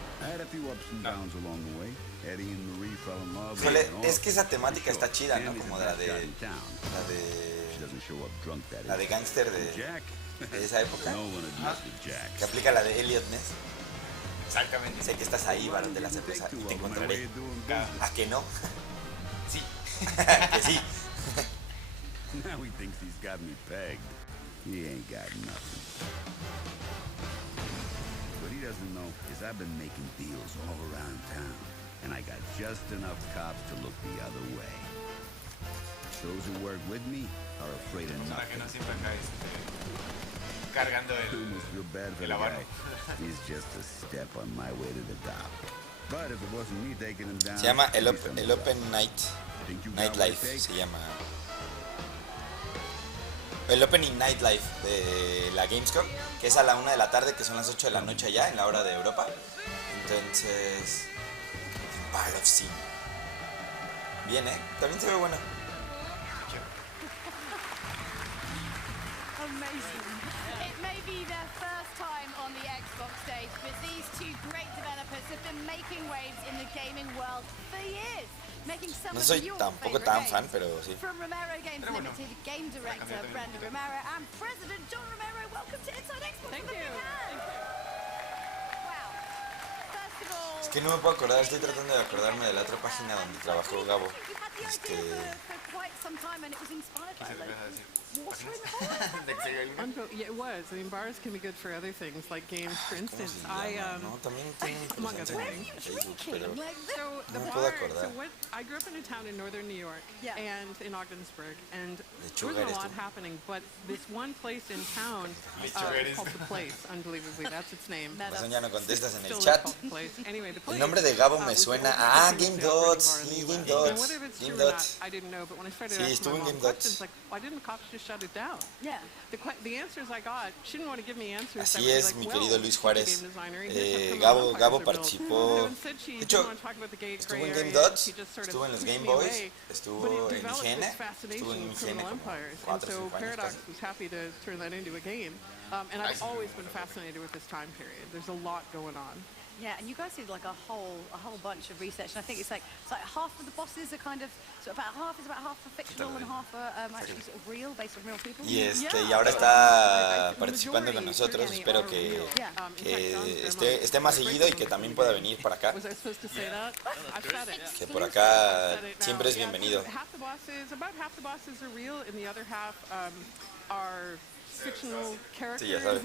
Híjole, es que esa temática está chida, ¿no? Como de la de gángster de esa época. Que aplica la de Elliot Ness. Exactamente. Sé que estás ahí, varón de la cerveza, y te encontraré. ¿A que no? Sí. Que sí. Now he thinks he's got me pegged. He ain't got nothing. What he doesn't know is I've been making deals all around town, and I got just enough cops to look the other way. Those who work with me are afraid of nothing. Que no siempre acá cargando el habano. He's just a step on my way to the top. But if it wasn't me taking him down, se llama el Open Nightlife, se llama el Opening Nightlife de la Gamescom, que es a la 1 de la tarde, que son las 8 de la noche allá, en la hora de Europa. Entonces, Part of Sin. Bien, también se ve bueno. Amazing. It may be their first time on the Xbox stage, but these two great developers have been making waves in the gaming world for years. No soy tampoco tan fan, pero sí. From Romero Games Limited, game director Brandon Romero and President John Romero, welcome to Inside Xbox. Thank you. Wow. First of all, Es que no me puedo acordar, estoy tratando de acordarme de la otra página donde trabajó Gabo. Yeah, it was. I mean, bars can be good for other things, like games, for instance. No, también tiene among other presencia en things. Facebook, pero So the no me puedo bar. acordar. So what? I grew up in a town in northern New York, and in Ogdensburg, and there wasn't a lot happening. But this one place in town called the Place. Unbelievably, that's its name. Razón, ya no contestas en el chat. Anyway, the Place. El nombre de Gabo me suena. Ah, Game Dots. Sí, Game Dots. Game Dots. I didn't know, but when I started Sí, asking estuvo my en mom Game Dots. questions, like, why didn't the cops just shut it down? Yeah. The answers I got, she didn't want to give me answers. Así es, mi querido Luis Juárez. Gabo participó. De hecho, estuvo en Game Dots, estuvo en los Game Boys, estuvo en IGN, estuvo en IGN como 4 o 5 años Paradox casi. was happy to turn that into a game. And I've always been fascinated with this time period. There's a lot going on. Yeah, and you guys did like a whole bunch of research, and I think it's like half of the bosses are kind of about half fictional and half are actually sort of real, based on real people. Y ahora está participando con nosotros. Espero que esté más seguido y que también pueda venir para acá. Que por acá siempre es bienvenido. Sí, ya sabes.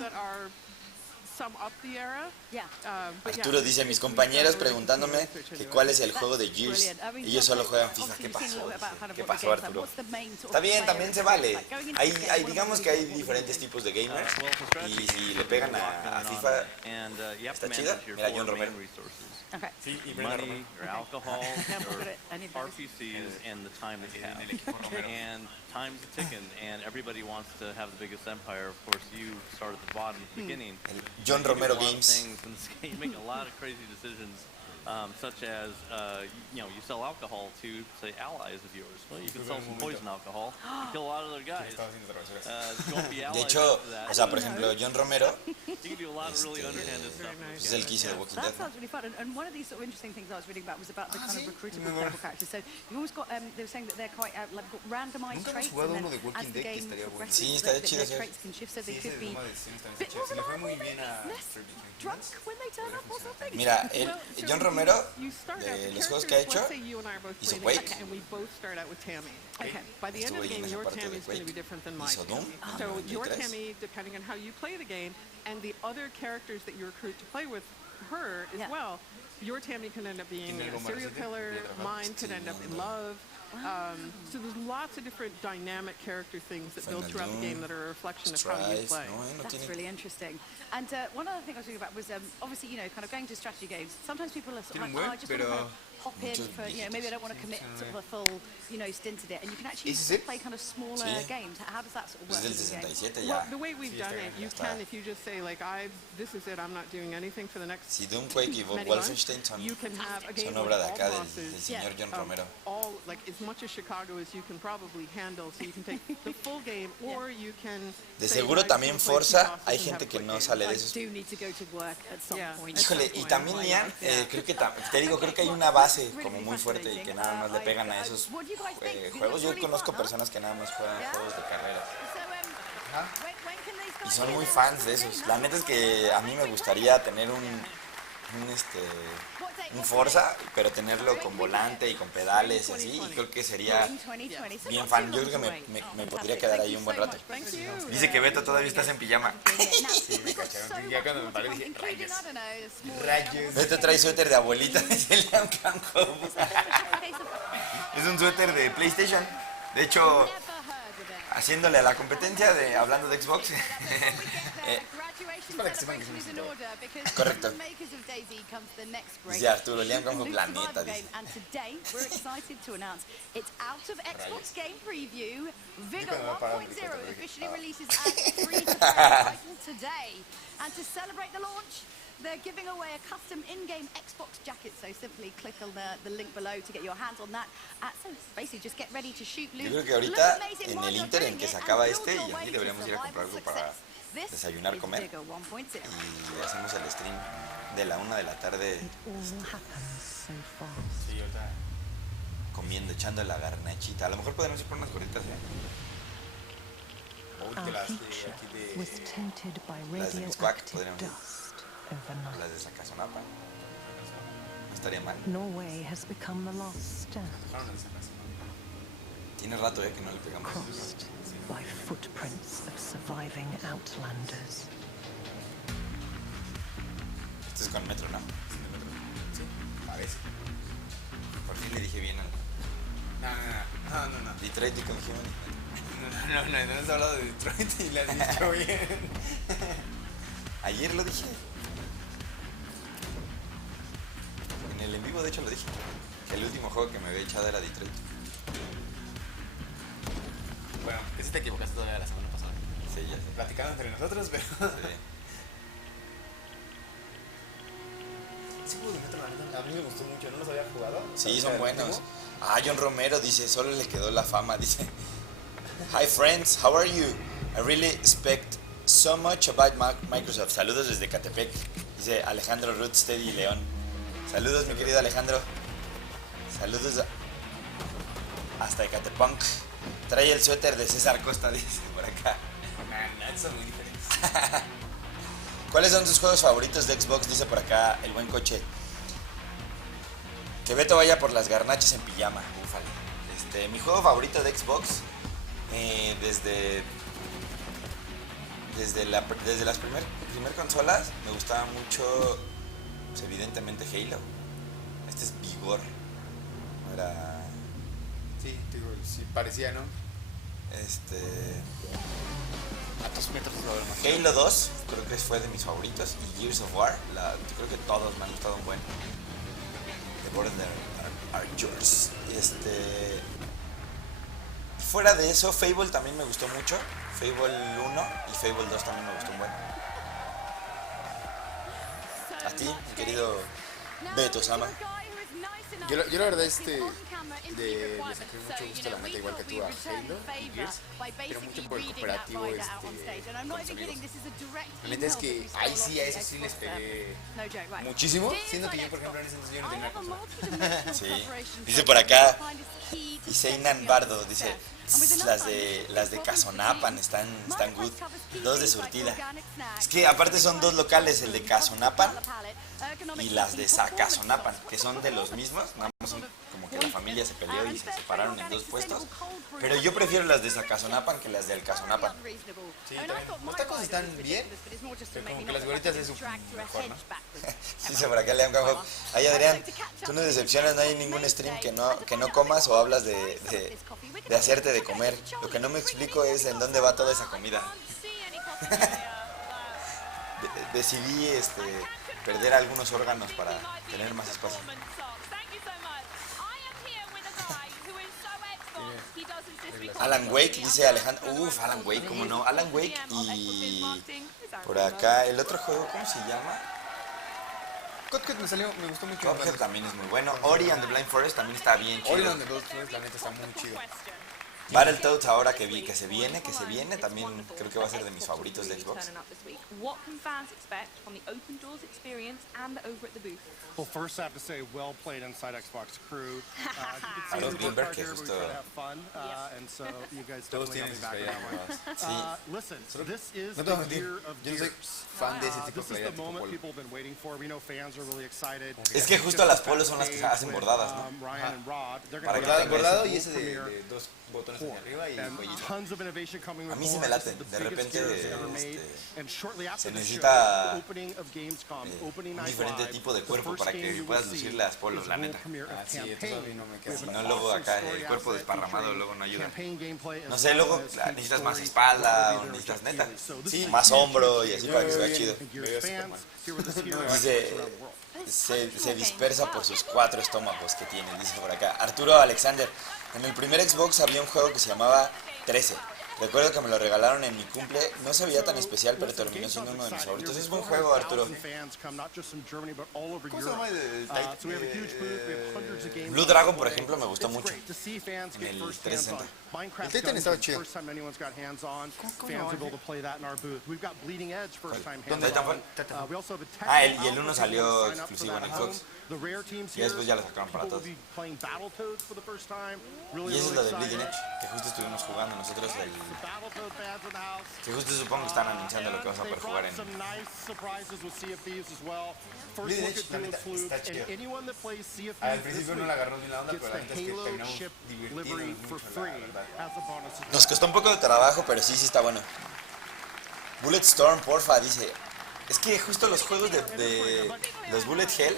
Arturo dice, mis compañeros preguntándome que cuál es el juego de Gears y ellos solo juegan FIFA. ¿Qué pasó, Arturo? Está bien, también se vale. Digamos que hay diferentes tipos de gamers y si le pegan a FIFA, está chido. Mira, John Romero. Money or alcohol or RPCs and the time that you have. And time's ticking, and everybody wants to have the biggest empire. Of course, you start at the bottom at the beginning. John Romero Games. You make a lot of crazy decisions, such as, you sell alcohol to, say, allies of yours. Well, you can sell some poison alcohol, you kill a lot of other guys. De hecho, o sea, por ejemplo, John Romero es el que hizo de Walking Dead. That sounds really fun. And one of these sort of interesting things I was reading about was about the kind of recruitable playable characters. So you've always got, they were saying that they're quite like randomized traits, and then as the game progresses, their traits can shift, so they could be a bit more reliable, less drunk when they turn up or something. Mira, John Romero, de los juegos que ha hecho, hizo Quake. Okay, by the end of the game, your Tammy is going to be different than my Tammy. So your Tammy, depending on how you play the game, and the other characters that you recruit to play with her as well, your Tammy can end up being a serial killer, mine could end up in love. So there's lots of different dynamic character things that build throughout the game that are a reflection of how you play. That's really interesting. And one other thing I was thinking about was obviously, kind of going to strategy games. Sometimes people are sort of like, I just want to kind of hop in for, maybe I don't want to commit sort of a full, stint at it. And you can actually play kind of smaller games. How does that sort of work? Well, the way we've done it, you can, if you just say, like, this is it, I'm not doing anything for the next Si Doom, Quake y Wolfenstein son obra de acá del señor John Romero. All, like, as much as Chicago as you can probably handle, so you can take the full game, or you can... De seguro también Forza, hay gente que no sale de esos. Híjole, y también Ian, creo que hay una base como muy fuerte y que nada más le pegan a esos juegos. Yo conozco personas que nada más juegan juegos de carreras. Y son muy fans de esos. La neta es que a mí me gustaría tener un Forza, pero tenerlo con volante y con pedales y así, y creo que sería bien fan. Yo creo que me podría quedar ahí un buen rato. Dice que Beto todavía estás en pijama. Sí, me cacharon. Ya cuando me paré dije, rayos. Beto trae suéter de abuelita de Liam Campo. Es un suéter de PlayStation. De hecho, haciéndole a la competencia hablando de Xbox. Para que sepan que somos correcto. Dice Arturo, Liam como planeta. Dice. They're giving away a custom in-game Xbox jacket, so simply click on the link below to get your hands on that. So basically just get ready to shoot loot. Yo creo que ahorita en el Inter en que se acaba y aquí deberíamos ir a comprar algo para desayunar, comer y hacemos el stream de la 1 de la tarde comiendo, echando la garnachita. A lo mejor podemos ir por unas gorditas, las de Miscuac podríamos ir. Las de Zacazonapa. No estaría mal. Tiene rato que no le pegamos. By footprints of surviving outlanders. Este es con metro, ¿no? Sí, parece. Por fin le dije bien al... No. Detroit y con Human. No has hablado de Detroit y le has dicho bien. Ayer lo dije. En el en vivo, de hecho, lo dije. Que el último juego que me había echado era Detroit. Bueno, que sí te equivocaste todavía la semana pasada. Sí, ya sé. Platicando entre nosotros, pero... Sí. Ese juego de Metro, a mí me gustó mucho, ¿no los había jugado? Sí, son buenos. John Romero dice, solo le quedó la fama, dice. Hi friends, how are you? I really expect so much about Microsoft. Saludos desde Catepec. Dice Alejandro Rootsteady León. Saludos, mi querido Alejandro. Saludos hasta Ecatepunk. Trae el suéter de César Costa, dice por acá. Son muy diferentes. ¿Cuáles son tus juegos favoritos de Xbox? Dice por acá el buen coche. Que Beto vaya por las garnachas en pijama. Ufale. Mi juego favorito de Xbox, desde las primer consolas, me gustaba mucho, pues, evidentemente Halo. Este es Vigor. No era... Sí, digo, sí, parecía, ¿no? A tus metros de Halo 2, creo que fue de mis favoritos. Y Gears of War, creo que todos me han gustado un buen. The Border Archers. Fuera de eso, Fable también me gustó mucho. Fable 1 y Fable 2 también me gustó un buen. A ti, mi querido Beto Sama. Yo la verdad le saqué mucho gusto, la neta, igual que tú, a Halo y Gears, pero mucho por el cooperativo con los amigos. La neta es que ahí sí, a eso sí les pegué muchísimo, siendo que yo, por ejemplo, en ese entonces yo no tenía consola. Sí, dice por acá Iseinan Bardo, dice, las de Cazonapan están good, 2 de surtida. Es que aparte son 2 locales, el de Cazonapan y las de Zacazonapan, que son de los mismos, nada más son como que la familia se peleó y se separaron en 2 puestos, pero yo prefiero las de Zacazonapan que las del Cazonapan. Sí, también. Los tacos están bien, pero como que las gorritas es mejor, ¿no? Dice por acá León Campo. Ay, Adrián, tú no decepcionas, no hay ningún stream que no comas o hablas de hacerte de comer. Lo que no me explico es en dónde va toda esa comida. Decidí perder algunos órganos para tener más espacio. Alan Wake, dice Alejandro. Alan Wake, ¿cómo no? Alan Wake y por acá el otro juego, ¿cómo se llama? Cuphead me gustó mucho. Cuphead también es muy bueno. Ori and the Blind Forest también está bien chido. Ori and the Blind Forest, la neta, está muy chido. Battletoads ahora que se viene, también creo que va a ser de mis favoritos de Xbox. Well, first I have to say, well played inside Xbox crew. A los Greenberg, que justo... and so you guys definitely have me back around. Listen, this is the year of Gears. This is the moment people have been waiting for. We know fans are really excited. Es que justo las polos son las que hacen bordadas, ¿no? Ryan and Rod, they're Para going que to bordado y ese de 2 botones hacia arriba y el cuellito. A mí sí me late, de repente se necesita un diferente tipo de cuerpo para que puedas lucir las polos, la neta. Sí, entonces a mí no me queda. Si no, luego acá el cuerpo desparramado luego no ayuda. No sé, luego necesitas más espalda o necesitas neta, más hombro y así para que se vea chido. Dice, se dispersa por sus 4 estómagos que tiene, dice por acá. Arturo Alexander, en el primer Xbox había un juego que se llamaba 13. Recuerdo que me lo regalaron en mi cumple, no se veía tan especial, pero terminó siendo uno de mis favoritos. Es buen juego, Arturo. ¿Cómo se llama Blue Dragon, por ejemplo, me gustó mucho en el 360. El Titan estaba chido. ¿Dónde fue? Ah, y el 1 salió exclusivo en Xbox. Y después ya lo sacaron para todos. Y eso es lo de Bleeding Edge, que justo estuvimos jugando nosotros que justo supongo que están anunciando lo que vamos a poder jugar en Bleeding Edge. También está chido. Al principio no le agarró ni la onda, pero la neta es que terminamos divertidos mucho, la verdad. Nos costó un poco de trabajo, pero sí está bueno. Bulletstorm, porfa, dice. Es que justo los juegos de los Bullet Hell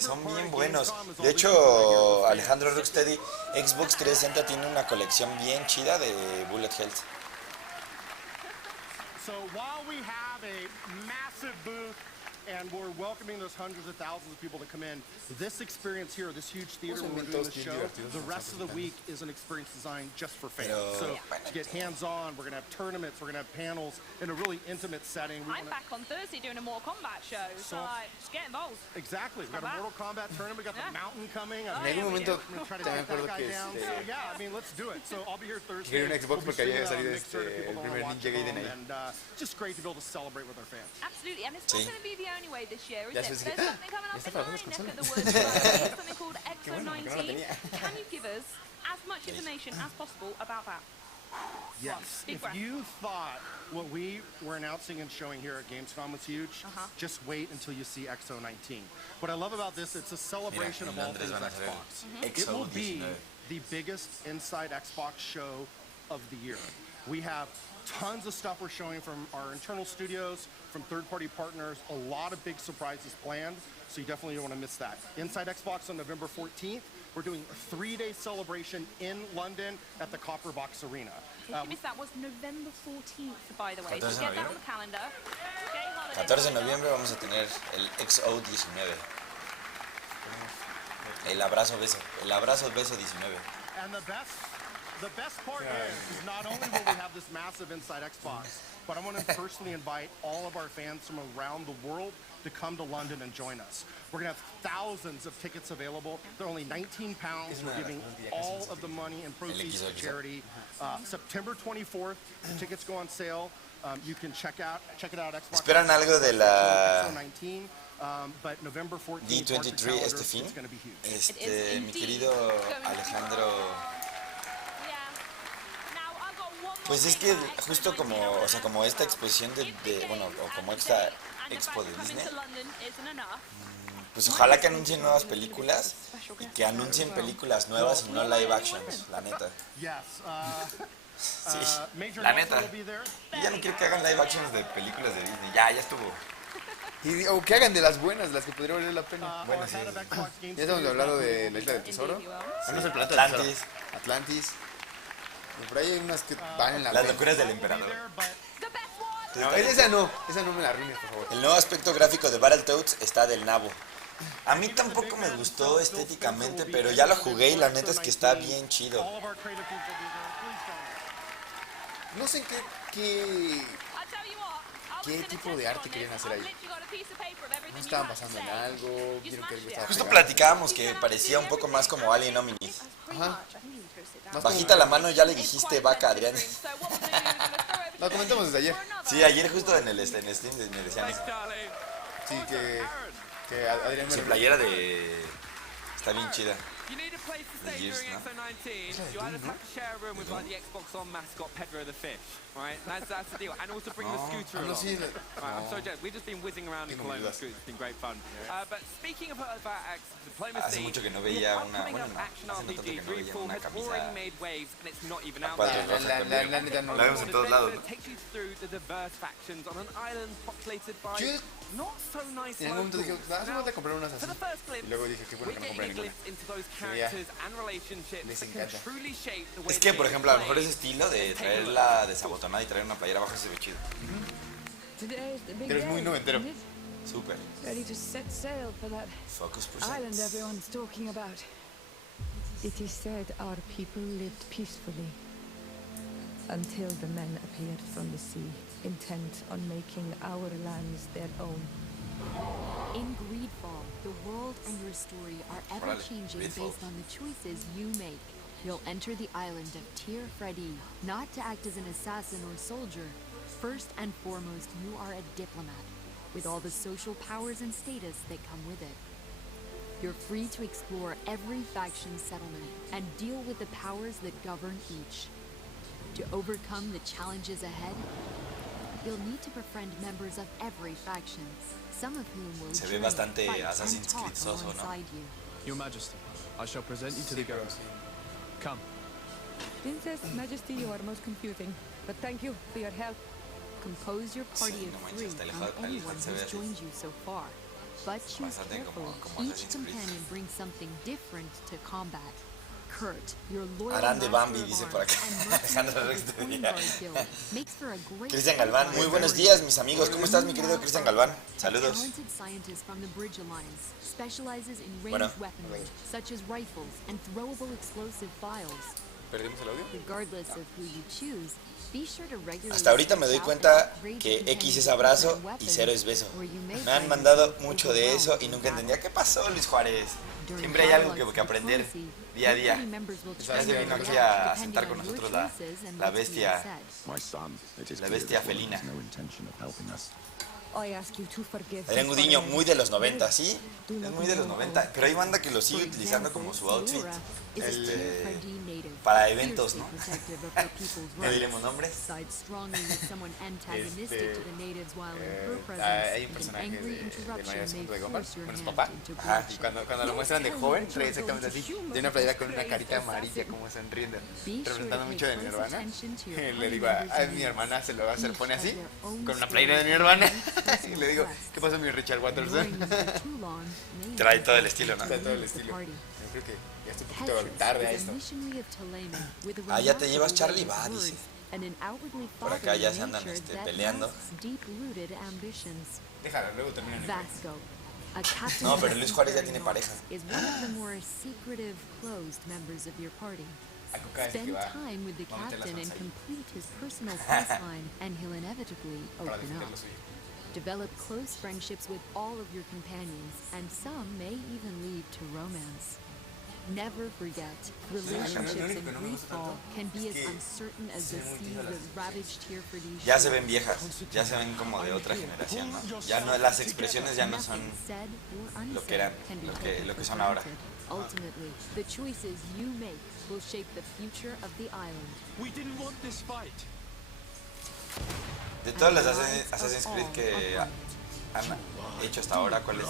son bien buenos. De hecho, Alejandro Rocksteady, Xbox 360 tiene una colección bien chida de Bullet Hells. So while we have a massive booth and we're welcoming those hundreds of thousands of people to come in. This experience here, this huge theater where we're doing the show, the rest of the week is an experience designed just for fans. So to get hands-on, we're going to have tournaments, we're going to have panels in a really intimate setting. I'm back on Thursday doing a Mortal Kombat show, so just get involved. Exactly. We've got a Mortal Kombat tournament, we got the mountain coming. En algún momento también me acuerdo que So yeah, I mean, let's do it. So I'll be here Thursday. Quiero un Xbox porque había salido el primer Ninja Gaiden ahí. And just great to be able to celebrate with our fans. Absolutely, and it's not going to be the only way this year, is it? There's something coming up in my neck of the woods, something called XO19. Can you give us as much information as possible about that? Yes. If you thought what we were announcing and showing here at Gamescom was huge, just wait until you see XO19. What I love about this, it's a celebration of all things Xbox. It will be the biggest Inside Xbox show of the year. We have tons of stuff we're showing from our internal studios, from third-party partners, a lot of big surprises planned, so you definitely don't want to miss that. Inside Xbox on November 14th, we're doing a 3-day celebration in London at the Copper Box Arena. In case you missed that, was November 14th, by the way. So get that on the calendar. 14 de noviembre vamos a tener el XO19. El abrazo beso 19. And the best part is not only will we have this massive Inside Xbox, but I want to personally invite all of our fans from around the world to come to London and join us. We're going to have thousands of tickets available. They're only £19. We're giving all of the money and proceeds to charity. September 24th, the tickets go on sale. You can check it out. Xbox. ¿Esperan algo de la but November 14th, D23 este fin? Mi querido Alejandro. Pues es que justo como, o sea, como esta exposición bueno, o como esta expo de Disney, pues ojalá que anuncien nuevas películas y que anuncien películas nuevas y no live actions, la neta. Sí, la neta. Yo ya no quiero que hagan live actions de películas de Disney, ya estuvo. O que hagan de las buenas, las que podría valer la pena. Bueno, sí. Ya estamos hablando de la Isla del Tesoro. No es el planeta Atlantis. Por ahí hay unas que van en la Las locuras del emperador. No, esa no me la arruines, por favor. El nuevo aspecto gráfico de Battletoads está del nabo. A mí tampoco me gustó estéticamente, pero ya lo jugué y la neta es que está bien chido. No sé qué tipo de arte querían hacer ahí. No estaban basando en algo. Justo platicábamos que parecía un poco más como Alien Hominis. Ajá. Bajita la mano, ya le dijiste vaca, Adrián. Lo comentamos desde ayer. Sí, ayer justo en el Steam me decían eso. Sí, que Adrián... Su playera de... Está bien chida. You need a place to stay during XO19. You either have to share a room with like the Xbox One mascot Pedro the Fish, right? That's the deal. And also bring the scooter along. Right, I'm so jealous. We've just been whizzing around in Cologne with scooters. It's been great fun. But speaking about diplomacy, hace mucho que no veía una... Bueno, no, hace no tanto que no veía una camisa... made waves and it's not even out La neta no la vemos en todos lados. It takes you through the diverse factions on an island populated by not so nice en algún momento dije, no voy a comprar unas así. Y luego dije, qué bueno que no compré ninguna. Es que, por ejemplo, a lo mejor ese estilo de traerla desabotonada y traer una playera abajo se ve chido. Pero es muy noventero. Súper. Ready to set sail for that island everyone's talking about. It is said our people lived peacefully until the men appeared from the sea, intent on making our lands their own. In Greedfall, the world and your story are ever-changing based on the choices you make. You'll enter the island of Tyr Freddy, not to act as an assassin or soldier. First and foremost, you are a diplomat, with all the social powers and status that come with it. You're free to explore every faction's settlement and deal with the powers that govern each. To overcome the challenges ahead, you'll need to befriend members of every faction, some of whom will se ve bastante Assassin's Creed soso, ¿no? Your Majesty, I shall present you to the girls. Come. Princess, Majesty, you are most confusing, but thank you for your help. Compose your party of three from anyone who's joined you so far. But choose carefully. Each companion brings something different to combat. Harán de Bambi, dice por acá. Cristian Galván, muy buenos días, mis amigos. ¿Cómo estás, mi querido Cristian Galván? Saludos. Bueno. ¿Perdimos el audio? Hasta ahorita me doy cuenta que X es abrazo y 0 es beso. Me han mandado mucho de eso y nunca entendía. ¿Qué pasó, Luis Juárez? Siempre hay algo que aprender día a día. Ya se vino aquí a sentar con nosotros la bestia felina. Adrián Gudiño, muy de los 90, ¿sí? Es muy de los 90, pero hay banda que lo sigue utilizando como su outfit para eventos, ¿no? No diremos nombres. Hay un personaje del Mario segundo de Gumball, bueno, es papá, y cuando lo muestran de joven, trae exactamente así, de una playera con una carita amarilla como sonriendo, representando mucho de Nirvana. Le digo a mi hermana, se lo pone así, con una playera de Nirvana. Y le digo, ¿qué pasa, mi Richard Watterson? Trae todo el estilo, ¿no? Trae todo el estilo. Yo creo que ya estoy un poquito tarde a esto. Ah, ya te llevas, Charlie, va, dice. Por acá ya se andan peleando. Déjalo, luego terminan. No, pero Luis Juárez ya tiene pareja. Spend time with the captain and complete his personal quest line, and he'll inevitably open up. Develop close friendships with all of your companions, and some may even lead to romance. Never forget, relationships in Greedfall can be as uncertain as the sea that ravaged here for these. Ya se ven viejas, ya se ven como de otra generación, ¿no? Ya no, las expresiones ya no son lo que eran, lo que son ahora. Ultimately, the choices you make will shape the future of the island. We didn't want this fight. De todas las Assassin's Creed que han hecho hasta ahora, ¿cuál es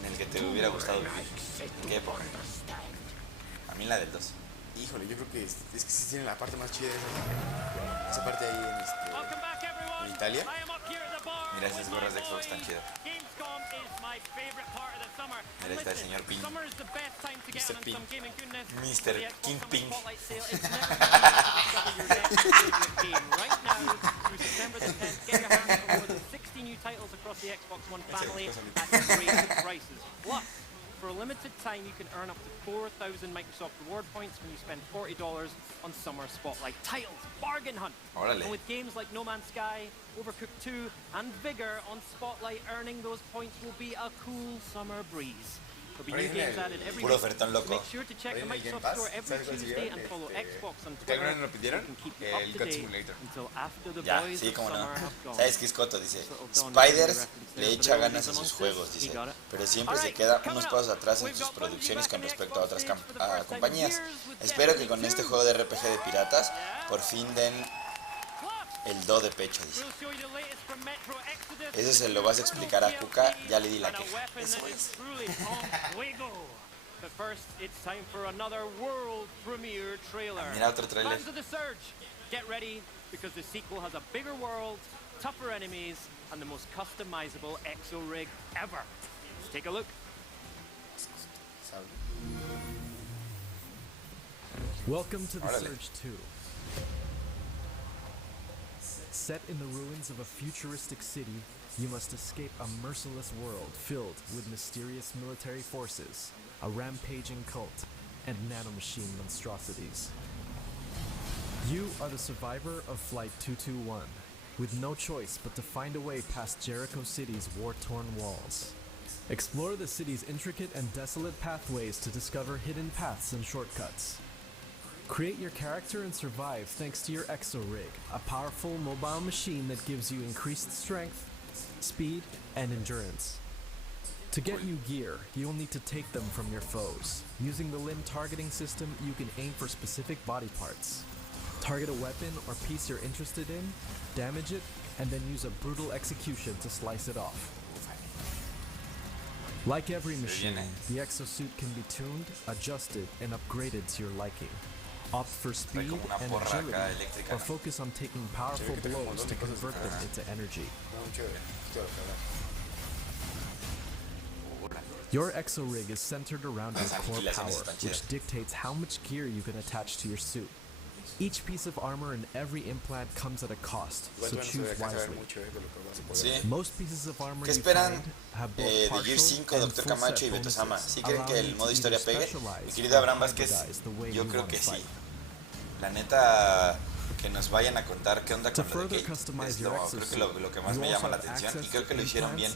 en el que te hubiera gustado vivir? ¿En qué época? A mí la del 2. Híjole, yo creo que es que sí tiene la parte más chida de esa parte ahí en Italia. Mira esas gorras de Xbox tan chidas. Mira, está el señor Pink. Mr. Pink. Mr. Kingpin. For a limited time, you can earn up to 4,000 Microsoft reward points when you spend $40 on summer Spotlight titles. Bargain hunt! Órale. And with games like No Man's Sky, Overcooked 2, and Vigor on Spotlight, earning those points will be a cool summer breeze. There'll be new games added every Puro week. ofertón loco. Make sure to check the Microsoft Store every Tuesday and follow Xbox on Twitter. ¿Alguien lo pidieron? El God Simulator. Ya, sí, como no. ¿Sabes qué es Coto? Dice, Spiders le echa ganas a sus juegos, dice, pero siempre se queda unos pasos atrás en sus producciones con respecto a otras compañías. Espero que con este juego de RPG de piratas por fin den el do de pecho, dice. Eso se lo vas a explicar a Kuka, ya le di la queja. Eso es. Mira otro trailer. Get ready because the sequel has a bigger world, tougher enemies, and the most customizable exo rig ever. Let's take a look. Welcome to the Surge 2. Set in the ruins of a futuristic city, you must escape a merciless world filled with mysterious military forces, a rampaging cult, and nanomachine monstrosities. You are the survivor of Flight 221, with no choice but to find a way past Jericho City's war-torn walls. Explore the city's intricate and desolate pathways to discover hidden paths and shortcuts. Create your character and survive thanks to your Exo Rig, a powerful mobile machine that gives you increased strength, speed, and endurance. To get new gear, you'll need to take them from your foes. Using the limb targeting system, you can aim for specific body parts. Target a weapon or piece you're interested in, damage it, and then use a brutal execution to slice it off. Like every machine, the exosuit can be tuned, adjusted, and upgraded to your liking. Opt for speed and agility, or focus on taking powerful blows to convert them into energy. Your exo rig is centered around your core power, which dictates how much gear you can attach to your suit. Each piece of armor and every implant comes at a cost, so choose wisely. Most pieces of armor ¿Qué esperan de Gears 5, Dr. Camacho y Betosama? ¿Sí creen que el modo historia pegue? Mi querido Abraham Vázquez, yo creo que sí. La neta, que nos vayan a contar qué onda con lo de Kate. Creo que lo que más me llama la atención, y creo que lo hicieron bien.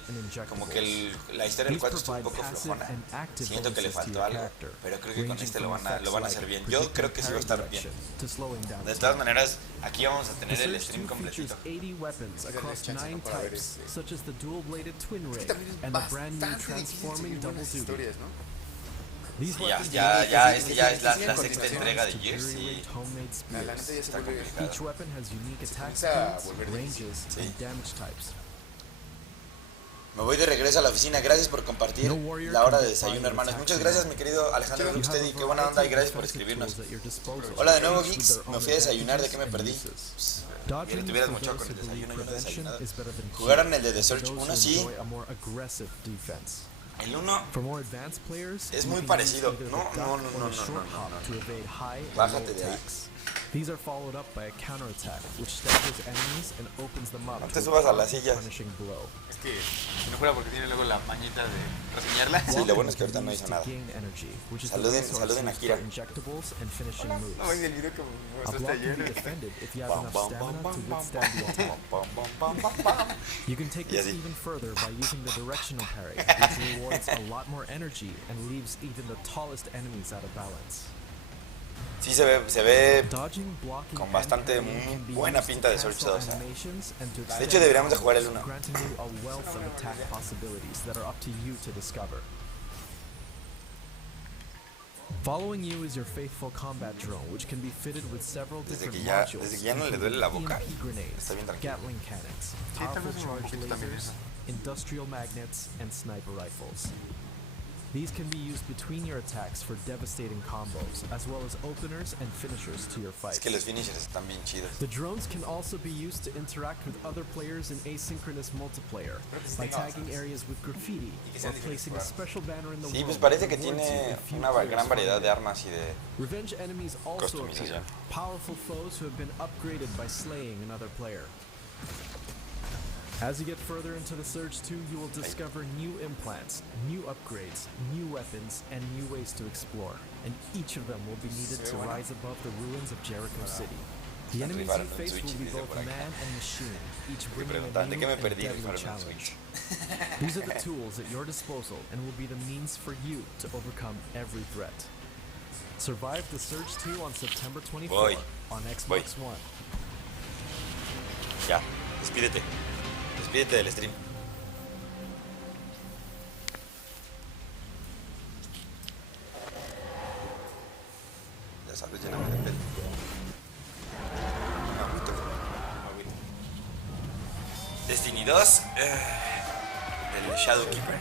Como que la historia del 4 estuvo un poco flojona. Siento que le faltó algo, pero creo que con este lo van a hacer bien. Yo creo que sí va a estar bien. De todas maneras, aquí vamos a tener el stream completito. Ya es la sexta entrega de Gears y está complicado. Me voy de regreso a la oficina. Gracias por compartir la hora de desayuno, hermanos. Muchas gracias, mi querido Alejandro Rocksteady. Qué buena onda y gracias por escribirnos. Hola de nuevo, geeks. Me fui a desayunar. ¿De qué me perdí? Que no tuvieras mucho con el desayuno. Yo no he desayunado. ¿Jugaron el de The Search 1? Sí. El 1 es muy parecido. No. Bájate de ahí. These are followed up by a counterattack, which staggers enemies and opens them up. No te subas a las sillas. Es que si no fuera porque tiene luego la mañita de reseñarla. Sí, lo bueno es que ahorita no hizo nada. Saluden a Kira. No, es el video que me mostraste ayer. You can take this even further by using the directional parry, which rewards a lot more energy and leaves even the tallest enemies out of balance. Sí, se ve con bastante buena pinta de Search 2. De hecho, deberíamos de jugar el 1. Following you is your faithful combat drone, which can be fitted with several different modules, desde que ya no le duele la boca, está bien tranquilo. Gatling cannons, powerful charge lasers, industrial magnets, and sniper rifles. These can be used between your attacks for devastating combos, as well as openers and finishers to your fights. Es que los finishers están bien chidos. The drones can also be used to interact with other players in asynchronous multiplayer by tagging areas with graffiti or placing a special banner in the Sí, world. pues parece que tiene una gran variedad de armas y de Revenge enemies also appear, customización. powerful foes who have been upgraded by slaying another player. As you get further into the Surge 2, you will discover new implants, new upgrades, new weapons, and new ways to explore, and each of them will be needed to rise above the ruins of Jericho City. The enemies you face will be both man and machine, each bringing a new and deadly challenge. These are the tools at your disposal and will be the means for you to overcome every threat. Survive the Surge 2 on September 24 on Xbox One. Ya, despídete del stream. Ya sabes, lléname de pelo. Destiny 2 del Shadowkeeper.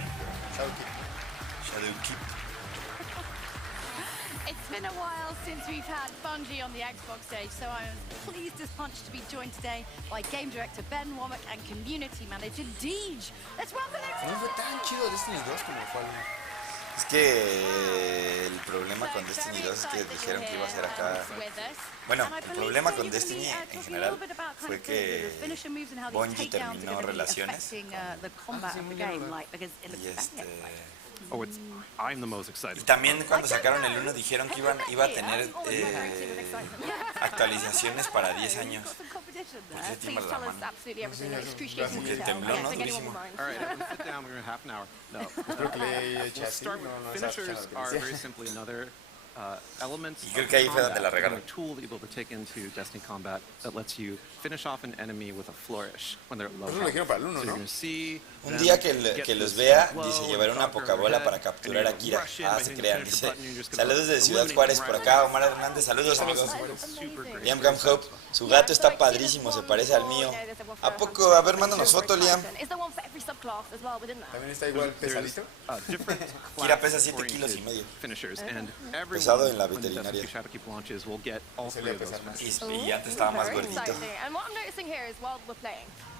It's been a while since we've had Bungie on the Xbox stage, so I am pleased as punch to be joined today by game director Ben Womack and community manager Deej. Let's welcome them. No fue tan chido Destiny 2 como fue el... Es que el problema con Destiny 2 es que dijeron que iba a ser acá... Bueno, el problema con Destiny en general fue que Bungie terminó relaciones y y también cuando sacaron el 1 dijeron que iba a tener actualizaciones para 10 años. ¿Por qué tiembla la mano? Como que tembló, ¿no? Durísimo. Y creo que ahí fue donde la regaron. Eso lo dijeron para el 1, ¿no? Un día que los vea, dice, llevaré una pocabola para capturar a Kira. Ah, se crean, dice. Saludos desde Ciudad Juárez por acá, Omar Hernández. Saludos, amigos. Liam Gam Hope, su gato está padrísimo, se parece al mío. ¿A poco? A ver, mándanos foto, Liam. También está igual pesadito. Kira pesa 7 kilos y medio. Pesado en la veterinaria. Y antes estaba más gordito.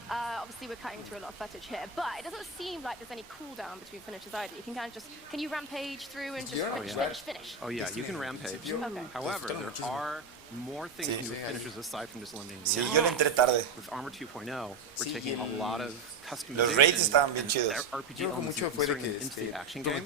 Obviously, we're cutting through a lot of footage here, but it doesn't seem like there's any cooldown between finishes either. You can kind of just, can you rampage through and just finish? Oh yeah, you can rampage. Okay. However, there are more things to do with finishes aside from just limiting. Sí, yo le entré tarde. With Armor 2.0, we're taking a lot of customization. Los raids estaban bien chidos. RPG elements into the action game.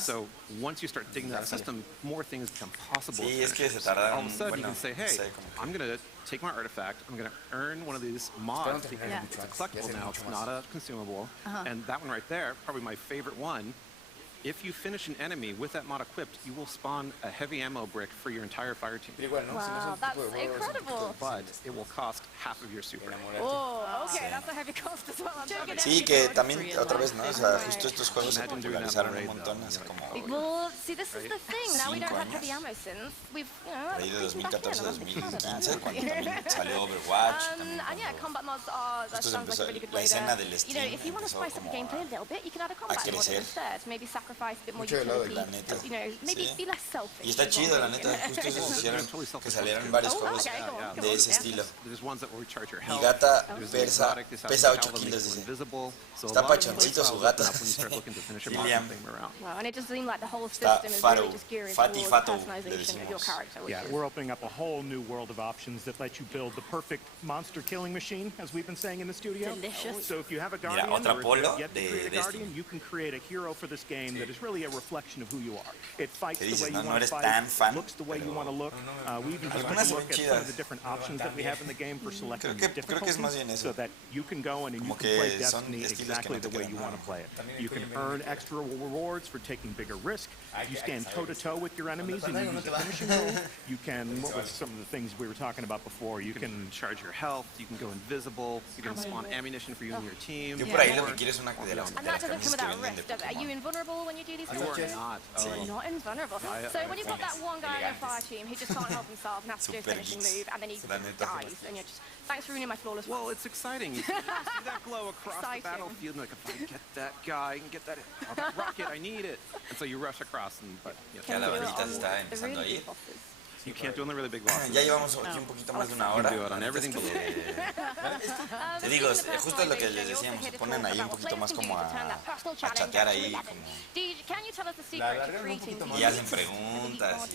So once you start digging that system, more things become possible. Sí, es que se tardaron. All of a sudden, you can say, hey, I'm going to take my artifact, I'm going to earn one of these mods. It's a collectible now, it's not a consumable. And that one right there, probably my favorite one. If you finish an enemy with that mod equipped, you will spawn a heavy ammo brick for your entire fire team. Wow, that's incredible. But it will cost half of your super. Oh, okay, that's a heavy cost as well. Sí, que también otra vez, ¿no? O sea, justo estos juegos se popularizaron un montón hace como... Well, see, this is the thing. Now we don't have heavy ammo since we've, Rey de 2014-2015, cuando también salió Overwatch. And yeah, combat mods are, that sounds like a really good way to, you know, if you want to spice up the gameplay a little bit, you can add a combat mod instead. Maybe sacrifice a bit more utility, you know, maybe be less selfish. Y está chido, la neta, justo eso hicieron que salieran varios juegos de ese estilo. Mi gata pesa 8 kilos, dice. Está pachoncito su gata. William. Wow, and it just seemed like the whole system is really just gearing towards personalization of your character. Yeah, we're opening up a whole new world of options that let you build the perfect monster killing machine, as we've been saying in the studio. Delicious. So if you have a guardian, or if you yet to create a guardian, you can create a hero for this game that is really a reflection of who you are. It fights the way you want to fight, looks the way you want to look. We even just took a look at some of the different options that we have in the game for selecting difficulties, so that you can go in and you can play Destiny exactly the way you want to play it. You can earn extra rewards for taking bigger risk. You stand toe-to-toe with your enemies and you use the finishing move. You can, what was some of the things we were talking about before, you can charge your health, you can go invisible, you can spawn ammunition for you and your team. Yo por ahí lo que quiero es una de las And that doesn't come without risk, does it? Are you invulnerable when you do these things? You're not. You're not invulnerable. So when you've got that one guy on your fire team who just can't help himself and has to do a finishing move and then he dies and you're just, thanks for ruining my flawless Well, it's exciting. You see that glow across the battlefield and like, if I can get that guy, I can get that rocket, I need it. And so you rush across and, but, Ya la varita está empezando ahí. You can't do on the really big bosses. Ya llevamos aquí un poquito más de una hora. Te digo, justo es lo que les decíamos, se ponen ahí un poquito más como a chatear ahí, y hacen preguntas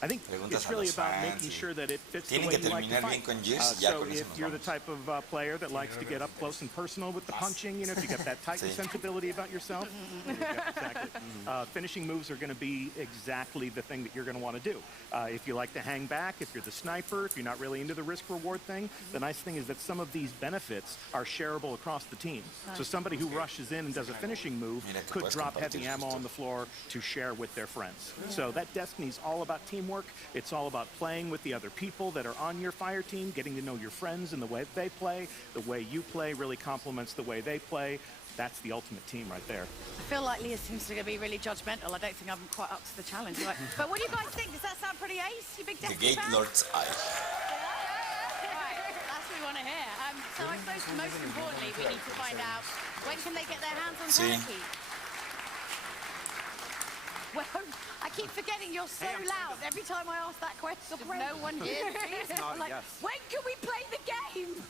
I think it's really about making sure that it fits the way you like to fight. So if you're the type of player that likes to get up close and personal with the punching, you know, if you got that Titan sensibility about yourself, exactly. Finishing moves are going to be exactly the thing that you're going to want to do. If you like to hang back, if you're the sniper, if you're not really into the risk-reward thing, the nice thing is that some of these benefits are shareable across the team. So somebody who rushes in and does a finishing move could drop heavy ammo on the floor to share with their friends. So that Destiny's all about teamwork. It's all about playing with the other people that are on your fire team, getting to know your friends and the way they play. The way you play really complements the way they play. That's the ultimate team right there. I feel like Leah seems to be really judgmental. I don't think I'm quite up to the challenge. But what do you guys think? Does that sound pretty ace, you big Destiny The Gate Lord's Eye. Right, that's what we want to hear. So I suppose most importantly, we need to find out when can they get their hands on Turkey? Well, I keep forgetting you're so loud every time I ask that question. No one hears me. Like, when can we play the game?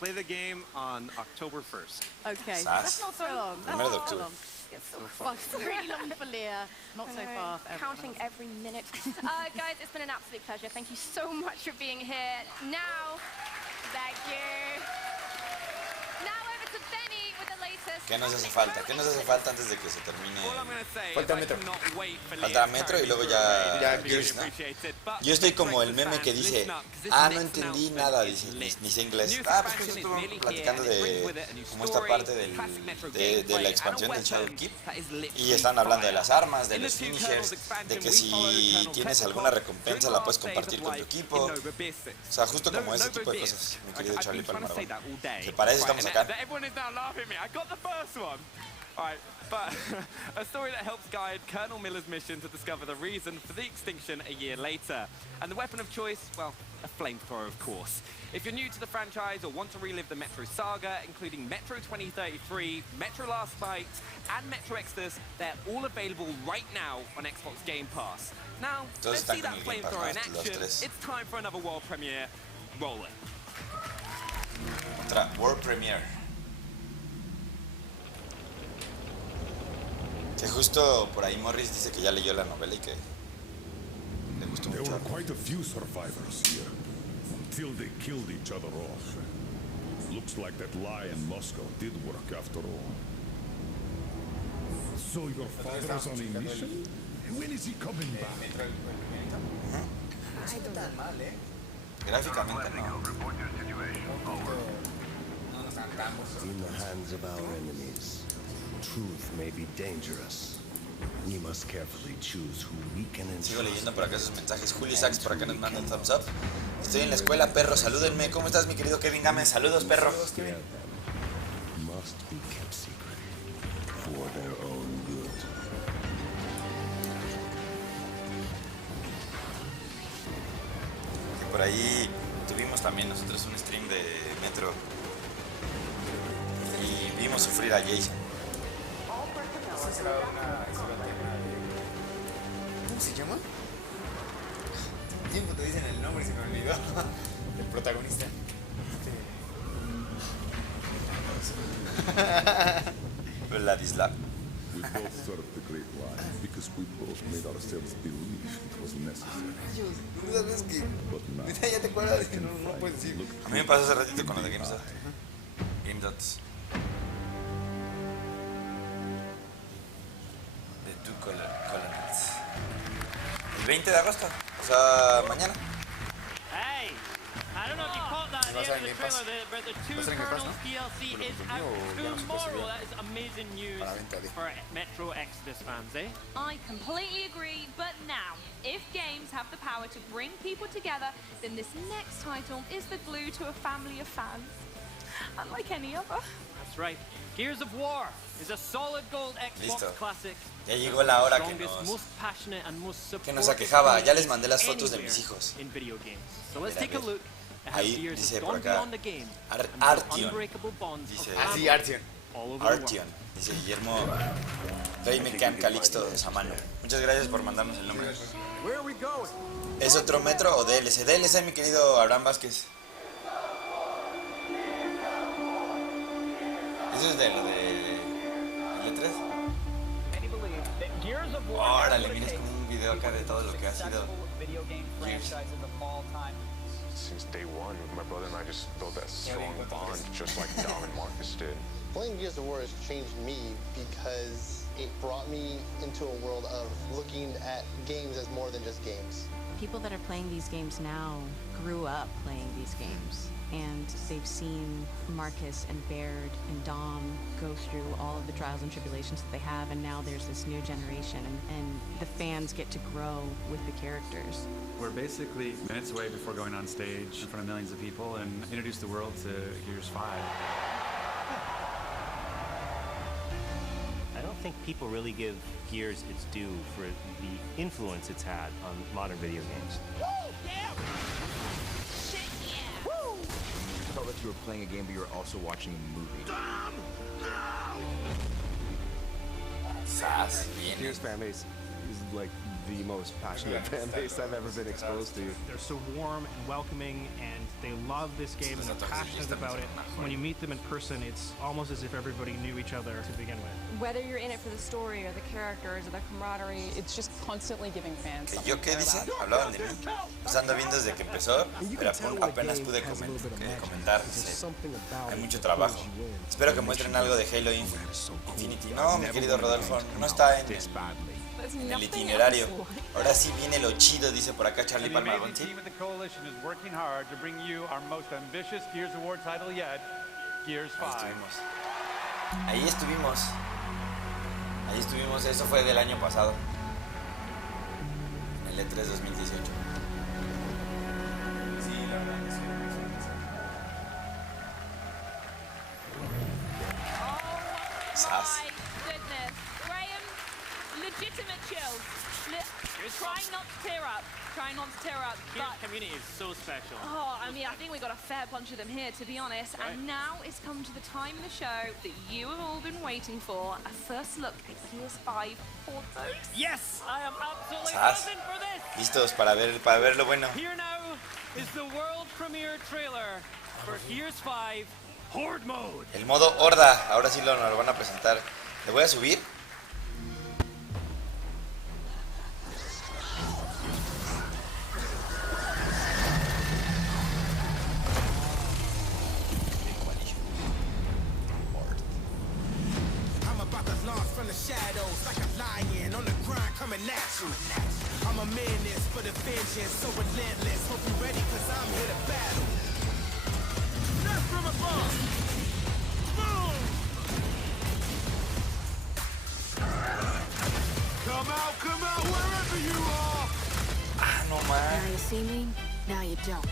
Play the game on October 1st. Okay, that's not so long. That's not so long. It's so far. It's really long for Leah, not so far. Counting every minute. Guys, it's been an absolute pleasure. Thank you so much for being here. Now, thank you. Now over to Benny with the latest. ¿Qué nos hace falta? ¿Qué nos hace falta antes de que se termine? Falta metro. Falta metro y luego ya Gears, ¿no? Yo estoy como el meme que dice, no entendí nada, dice, ni sé inglés. Pues justo estuve platicando de como esta parte de la expansión del Shadow Keep y están hablando de las armas, de los finishers, de que si tienes alguna recompensa la puedes compartir con tu equipo. O sea, justo como ese tipo de cosas, mi querido Charlie Palmarón. Que para eso estamos acá. The first one. All right, but a story that helps guide Colonel Miller's mission to discover the reason for the extinction a year later. And the weapon of choice, well, a flamethrower, of course. If you're new to the franchise or want to relive the Metro saga, including Metro 2033, Metro Last Light, and Metro Exodus, they're all available right now on Xbox Game Pass. Now, let's see that flamethrower in action. It's time for another world premiere. Roll it. otra World Premiere. Que justo por ahí Morris dice que ya leyó la novela y que le gustó mucho. There were quite a few survivors here until they killed each other off. Looks like that lie in Moscow did work after all. So your father's on a mission? When is he coming back? No está tan mal, Gráficamente no. In the hands of our enemies, truth may be dangerous. We must carefully choose who we can entrust. Sigo leyendo por acá esos mensajes. Julio Sachs por acá nos manda un thumbs up. Estoy en la escuela, perro, salúdenme. ¿Cómo estás, mi querido Kevin Gámez? Saludos, perro. Must be kept secret for their own good. Por ahí tuvimos también nosotros un stream de Metro y vimos sufrir a Jason. ¿Cómo se llama? Tiempo te dicen el nombre y se me olvidó. El protagonista. Vladislav. We both served the great lie because we both made ourselves believe it was necessary. ¿Sabes qué? Ya te acuerdas que no puedes decir. A mí me pasó hace ratito con lo de GameStop. GameDots. The Two Colonists. El 20 de agosto, o sea, mañana. Hey, I don't know if you caught that at the end of the trailer, but the Two Colonels DLC is out tomorrow. That is amazing news for Metro Exodus fans, eh? I completely agree, but now, if games have the power to bring people together, then this next title is the glue to a family of fans, unlike any other. That's right. Gears of War is a solid gold Xbox classic. Ya llegó la hora que nos aquejaba. Ya les mandé las fotos de mis hijos. Ahí dice por acá Artion. Dice Artion. Dice Guillermo Playmaker Calixto Samano. Muchas gracias por mandarnos el nombre. ¿Es otro Metro o DLC? DLC, mi querido Abraham Vázquez. ¿Eso es de lo de letras? Órale, mira, es como un video acá de todo lo que ha sido Gears. Since day one, my brother and I just built that strong bond, just like Dom and Marcus did. Playing Gears of War has changed me because it brought me into a world of looking at games as more than just games. People that are playing these games now grew up playing these games, and they've seen Marcus and Baird and Dom go through all of the trials and tribulations that they have, and now there's this new generation, and the fans get to grow with the characters. We're basically minutes away before going on stage in front of millions of people and introduce the world to Gears 5. I don't think people really give Gears its due for the influence it's had on modern video games. I felt that you were playing a game, but you were also watching a movie. Sass. Gears fan base is like the most passionate fan base I've ever been exposed to. They're so warm and welcoming, and they love this game and they're passionate about it. When you meet them in person, it's almost as if everybody knew each other to begin with. Whether you're in it for the story or the characters or the camaraderie, it's just constantly giving fans something. ¿Yo qué dice? Hablaban de mí. Pues ando viendo desde que empezó, pero apenas pude comentar. Hay mucho trabajo. Espero que muestren algo de Halo Infinity. No, mi querido Rodolfo, no está en el itinerario. Ahora sí viene lo chido, dice por acá Charlie Palma. Ahí estuvimos. Eso fue del año pasado. El E3 2018. Sí, la verdad que sí. Legitimate chills. Trying not to tear up. Trying not to tear up. But community is so special. Oh, I mean, I think we got a fair bunch of them here, to be honest. Right. And now it's come to the time in the show that you have all been waiting for. A first look at Gears 5 photos. Yes, I am absolutely buzzing for this. Listos para ver lo bueno. Here now is the world premiere trailer for Gears 5 El modo horda, ahora sí nos lo van a presentar. Le voy a subir. Ah, no más. Now you see me, now you don't.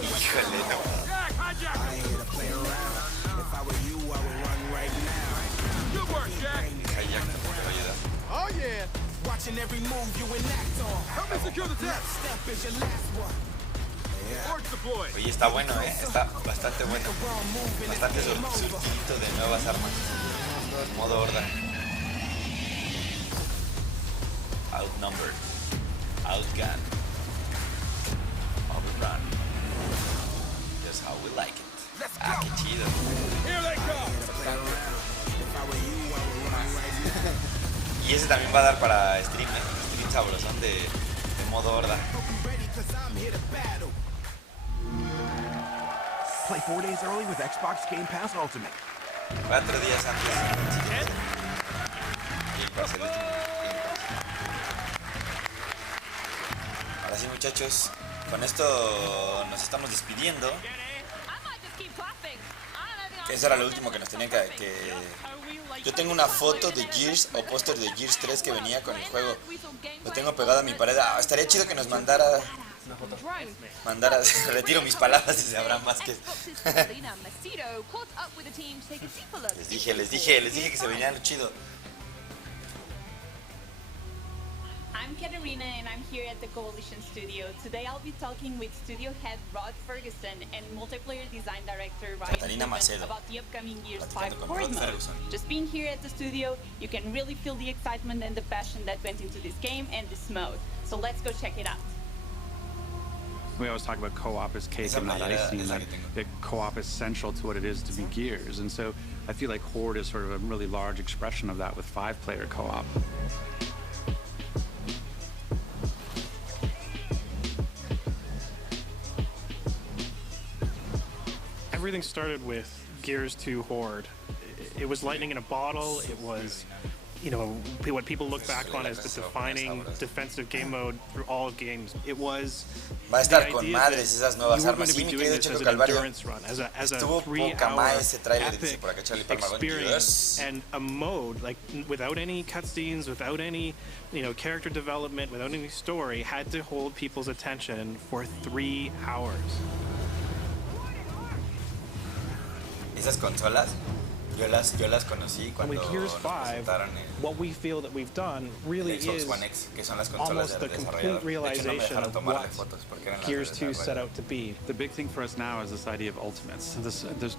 Híjole, no. Kayak tampoco te va a ayudar. Oh yeah. Watching every move you enact on. Help me secure the test. Step is your last one. Oye, está bueno, está bastante bueno. Bastante surtidito de nuevas armas. Modo horda. Outnumbered. Outgunned. Overrun. Just how we like it. Ah, qué chido. Y ese también va a dar para stream, stream sabrosón de modo horda. Play 4 days early with Xbox Game Pass Ultimate. 4 días antes. Game Pass, el último Game Pass. Ahora sí, muchachos, con esto nos estamos despidiendo. Eso era lo último que nos tenían que... Yo tengo una foto de Gears o póster de Gears 3 que venía con el juego. Lo tengo pegado a mi pared. Estaría chido que nos mandara... retiro mis palabras y se habrá más que... les dije que se venía lo chido. I'm Katerina and I'm here at the Coalition Studio. Today I'll be talking with studio head Rod Ferguson and multiplayer design director Ryan Macedo about the upcoming Gears 5 Horde mode. Just being here at the studio, you can really feel the excitement and the passion that went into this game and this mode. So let's go check it out. We always talk about co-op as cake and not icing, and that co-op is central to what it is to be Gears. And so I feel like Horde is sort of a really large expression of that with 5-player co-op. Everything started with Gears 2 Horde. It was lightning in a bottle. It was, you know, what people look back on as the defining defensive game mode through all of games. It was Va a estar con madres esas nuevas armas. Sí, mi querido Chico Calvario. Estuvo poca más ese trailer, dice por acá Charlie Palma 22. And a mode, like, without any cutscenes, without any, you know, character development, without any story, had to hold people's attention for 3 hours. Esas consolas, yo las conocí cuando nos presentaron what we feel that we've done really el Xbox is One X, que son las consolas del desarrollador. De hecho, no me dejaron tomarle fotos porque eran las del Gears 2 set out to be. The big thing for us now is this idea of ultimates. There's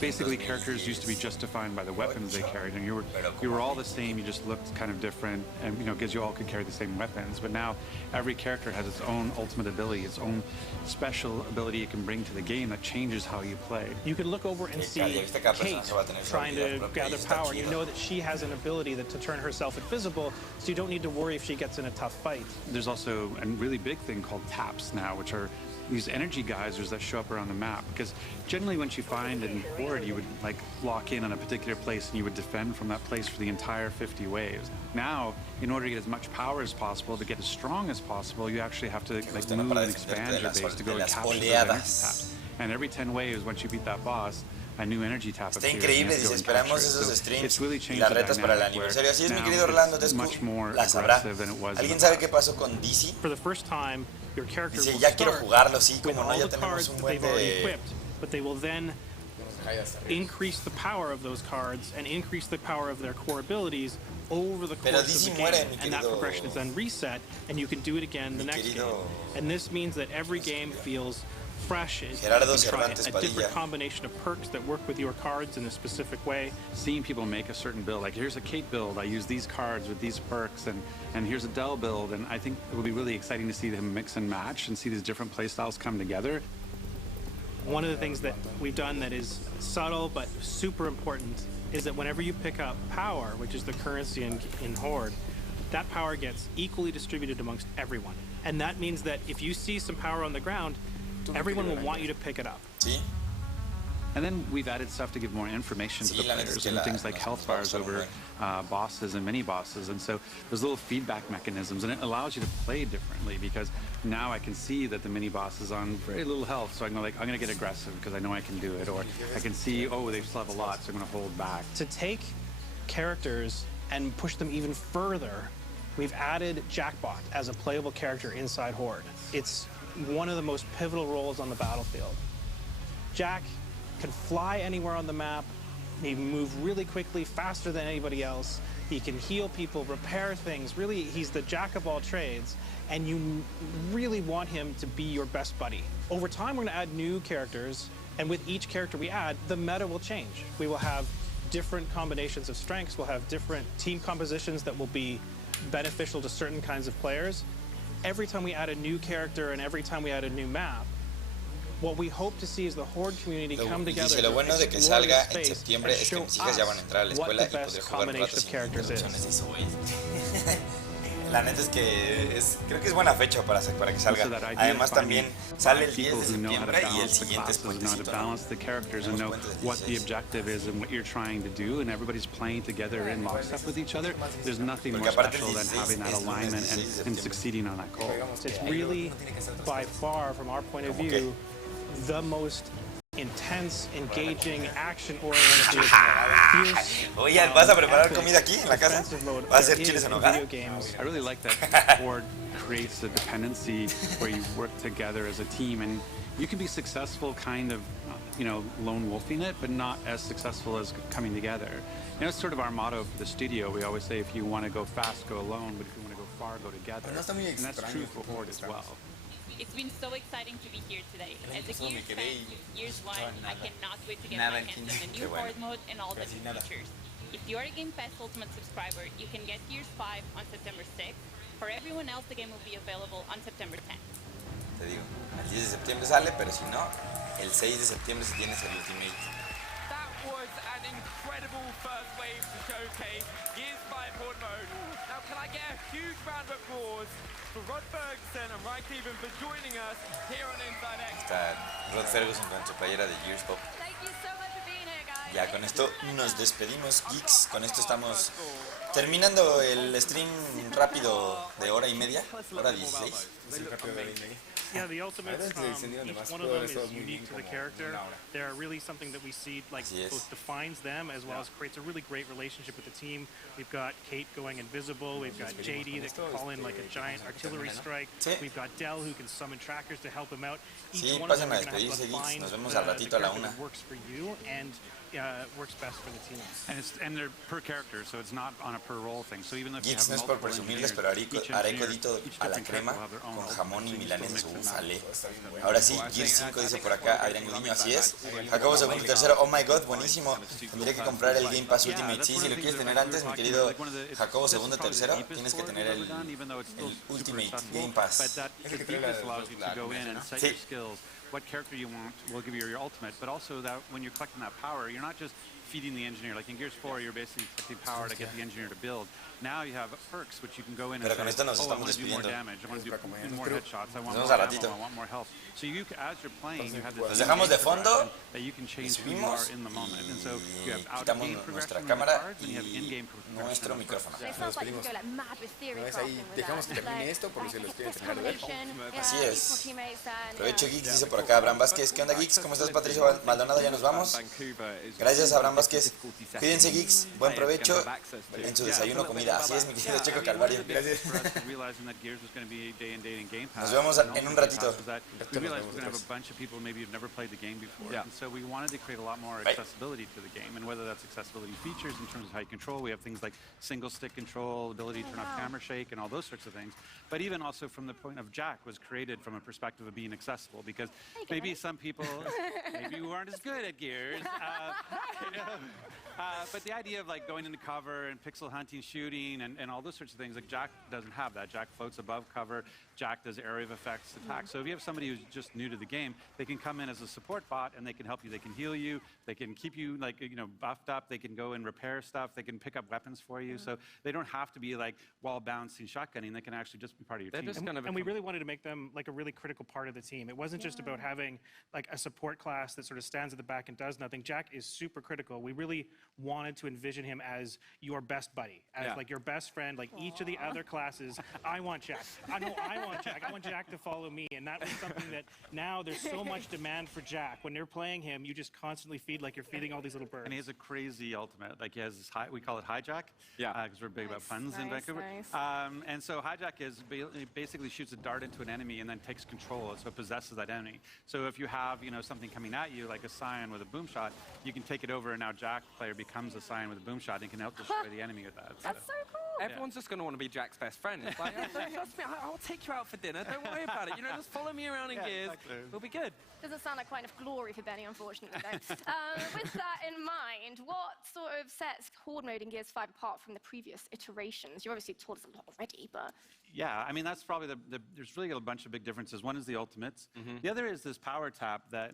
basically characters used to be just defined by the weapons they carried, and you were all the same. You just looked kind of different, and you know, because you all could carry the same weapons. But now every character has its own ultimate ability, its own special ability it can bring to the game that changes how you play. You can look over and see Kate trying to gather power, and you know that she has an ability to turn herself invisible, so you don't need to worry if she gets in a tough fight. There's also a really big thing called taps now, which are these energy geysers that show up around the map. Because generally when you find in Horde, you would like lock in on a particular place and you would defend from that place for the entire 50 waves. Now, in order to get as much power as possible, to get as strong as possible, you actually have to like move and expand your base to go and capture those energy taps. And every 10 waves, once you beat that boss, a new energy tap Está increíble, dice, esperamos esos streams y las retas para el aniversario. Así es, mi querido Orlando, la sabrá. ¿Alguien sabe qué pasó con DC? Dice, ya quiero jugarlo, sí, como no, ya tenemos un buen de... But they will then increase the power of those cards and increase the power of their core abilities over the course of the game, and that progression is then reset, and you can do it again the next game. And this means that every game feels fresh. Gerardo You can try Cervantes a Padilla. different combination of perks that work with your cards in a specific way. Seeing people make a certain build, like here's a Kate build, I use these cards with these perks, and here's a Dell build, and I think it will be really exciting to see them mix and match and see these different playstyles come together. One of the things that we've done that is subtle but super important is that whenever you pick up power, which is the currency in Horde, that power gets equally distributed amongst everyone. And that means that if you see some power on the ground, everyone will want you to pick it up. Sí. And then we've added stuff to give more information to the players, and things like health bars over bosses and mini bosses, and so there's little feedback mechanisms, and it allows you to play differently because now I can see that the mini boss is on very little health, so I can go like, I'm going to get aggressive because I know I can do it, or I can see, oh, they still have a lot, so I'm going to hold back. To take characters and push them even further, we've added Jackbot as a playable character inside Horde. It's one of the most pivotal roles on the battlefield. Jack can fly anywhere on the map. He can move really quickly, faster than anybody else. He can heal people, repair things. Really, he's the jack of all trades, and you really want him to be your best buddy. Over time, we're going to add new characters, and with each character we add, the meta will change. We will have different combinations of strengths. We'll have different team compositions that will be beneficial to certain kinds of players. Every time we add a new character and every time we add a new map, what we hope to see is the Horde community come together. Dice, lo bueno de que salga en septiembre es que mis hijas ya van a entrar a la escuela y poder jugar un rato sin interrupciones de eso, güey. La neta es que creo que es buena fecha para que salga. Además también sale el 10 de septiembre y el siguiente es puentecito. Balance the characters and know what the objective is and what you're trying to do, and everybody's playing together in lockstep with each other. There's nothing more special than having that alignment and succeeding on that goal. It's really, by far, from our point of view, the most intense, engaging, action-oriented, fierce. Oye, ¿vas a preparar comida aquí en la casa? ¿Vas a hacer chiles en nogada? I really like that Horde creates a dependency where you work together as a team, and you can be successful kind of, lone wolfing it, but not as successful as coming together. It's sort of our motto for the studio. We always say, if you want to go fast, go alone, but if you want to go far, go together. And that's true for Horde as well. It's been so exciting to be here today. As a Gears fan with Gears 1, I cannot wait to get my hands on the new Horde mode and all the new features. If you are a Game Pass Ultimate subscriber, you can get Gears 5 on September 6th. For everyone else, the game will be available on September 10th. Te digo, el 10 de septiembre sale, pero si no, el 6 de septiembre si tienes el Ultimate. That was an incredible first wave to showcase Gears 5 Horde mode. Now, can I get a huge round of applause for Rod Ferguson and Mike Even for joining us here on Inside Xbox. Está Rod Ferguson con su playera de Gears Pop. Ya con esto nos despedimos, geeks. Con esto estamos terminando el stream rápido de hora y media, hora 16. Yeah, the ultimates, each one of them is unique to the character. They're really something that we see both defines them as well as creates a really great relationship with the team. We've got Kate going invisible. We've got JD that can call in like a giant artillery strike. We've got Dell who can summon trackers to help him out. Sí, pasen a despedirse, geeks. Nos vemos al ratito a la una. Works for you and works best for the team. And they're per character, so it's not on a per role thing. So even if geeks, no es por presumirles, pero haré codito a la crema con jamón y milanesa. Ufale. Ahora sí, Gears 5 dice por acá Adrián Gudiño, así es. Jacobo segundo y tercero, oh my god, buenísimo. Tendría que comprar el Game Pass Ultimate. Sí, si lo quieres tener antes, mi querido Jacobo segundo y tercero, tienes que tener el Ultimate Game Pass. Sí. What character you want will give you your ultimate, but also that when you're collecting that power, you're not just feeding the engineer. Like in Gears 4, you're basically collecting power to get the engineer to build. Now you have perks which you can go in and say, oh, I want to do more damage, I want to do more headshots, I want more ammo, I want more health. So you, as you're playing, you have this nos dejamos de fondo, that you can change who you are in the moment. And so you have quitamos nuestra cámara y nuestro micrófono. Dejamos que termine esto porque se los quieren terminar de ver. Así es. Provecho, geeks, dice por acá Abraham Vázquez. ¿Qué onda, geeks? ¿Cómo estás, Patricio Maldonado? Ya nos vamos. Gracias, Abraham Vázquez. Cuídense, geeks. Buen provecho en su desayuno o comida. Así es, mi querido Checo Calvario. Gracias. Nos vemos en un ratito. We realized we're going to have a bunch of people maybe who've never played the game before. And so we wanted to create a lot more accessibility to the game. And whether that's accessibility features in terms of how you control, we have things like single stick control, ability to turn off camera shake, and all those sorts of things. But even also from the point of Jack was created from a perspective of being accessible, because maybe some people maybe who aren't as good at Gears, but the idea of like going into cover and pixel hunting, shooting, and all those sorts of things, like Jack doesn't have that. Jack floats above cover. Jack does area of effects attacks. So if you have somebody who's just new to the game, they can come in as a support bot and they can help you. They can heal you. They can keep you like buffed up. They can go and repair stuff. They can pick up weapons for you. So they don't have to be like wall bouncing, shotgunning. They can actually just be part of your team. And we really wanted to make them like a really critical part of the team. It wasn't just about having like a support class that sort of stands at the back and does nothing. Jack is super critical. We really wanted to envision him as your best buddy, as like your best friend. Like each of the other classes, I want Jack. I want Jack. I want Jack to follow me. And that was something that now there's so much demand for Jack. When you're playing him, you just constantly feed like you're feeding all these little birds. And he has a crazy ultimate. Like he has this we call it hijack. Because we're big about puns in Vancouver. And so hijack is basically shoots a dart into an enemy and then takes control. So it possesses that enemy. So if you have something coming at you like a Scion with a boom shot, you can take it over and now Jack player becomes a Scion with a boom shot and can help destroy the enemy with that. That's so cool. Everyone's just going to want to be Jack's best friend. It's like, trust me, I'll take you out for dinner. Don't worry about it. Just follow me around in Gears. Exactly. We'll be good. Doesn't sound like quite enough glory for Benny, unfortunately, though. With that in mind, what sort of sets Horde mode in Gears 5 apart from the previous iterations? You obviously taught us a lot already, but... Yeah, I mean, that's probably there's really a bunch of big differences. One is the ultimates. The other is this power tap that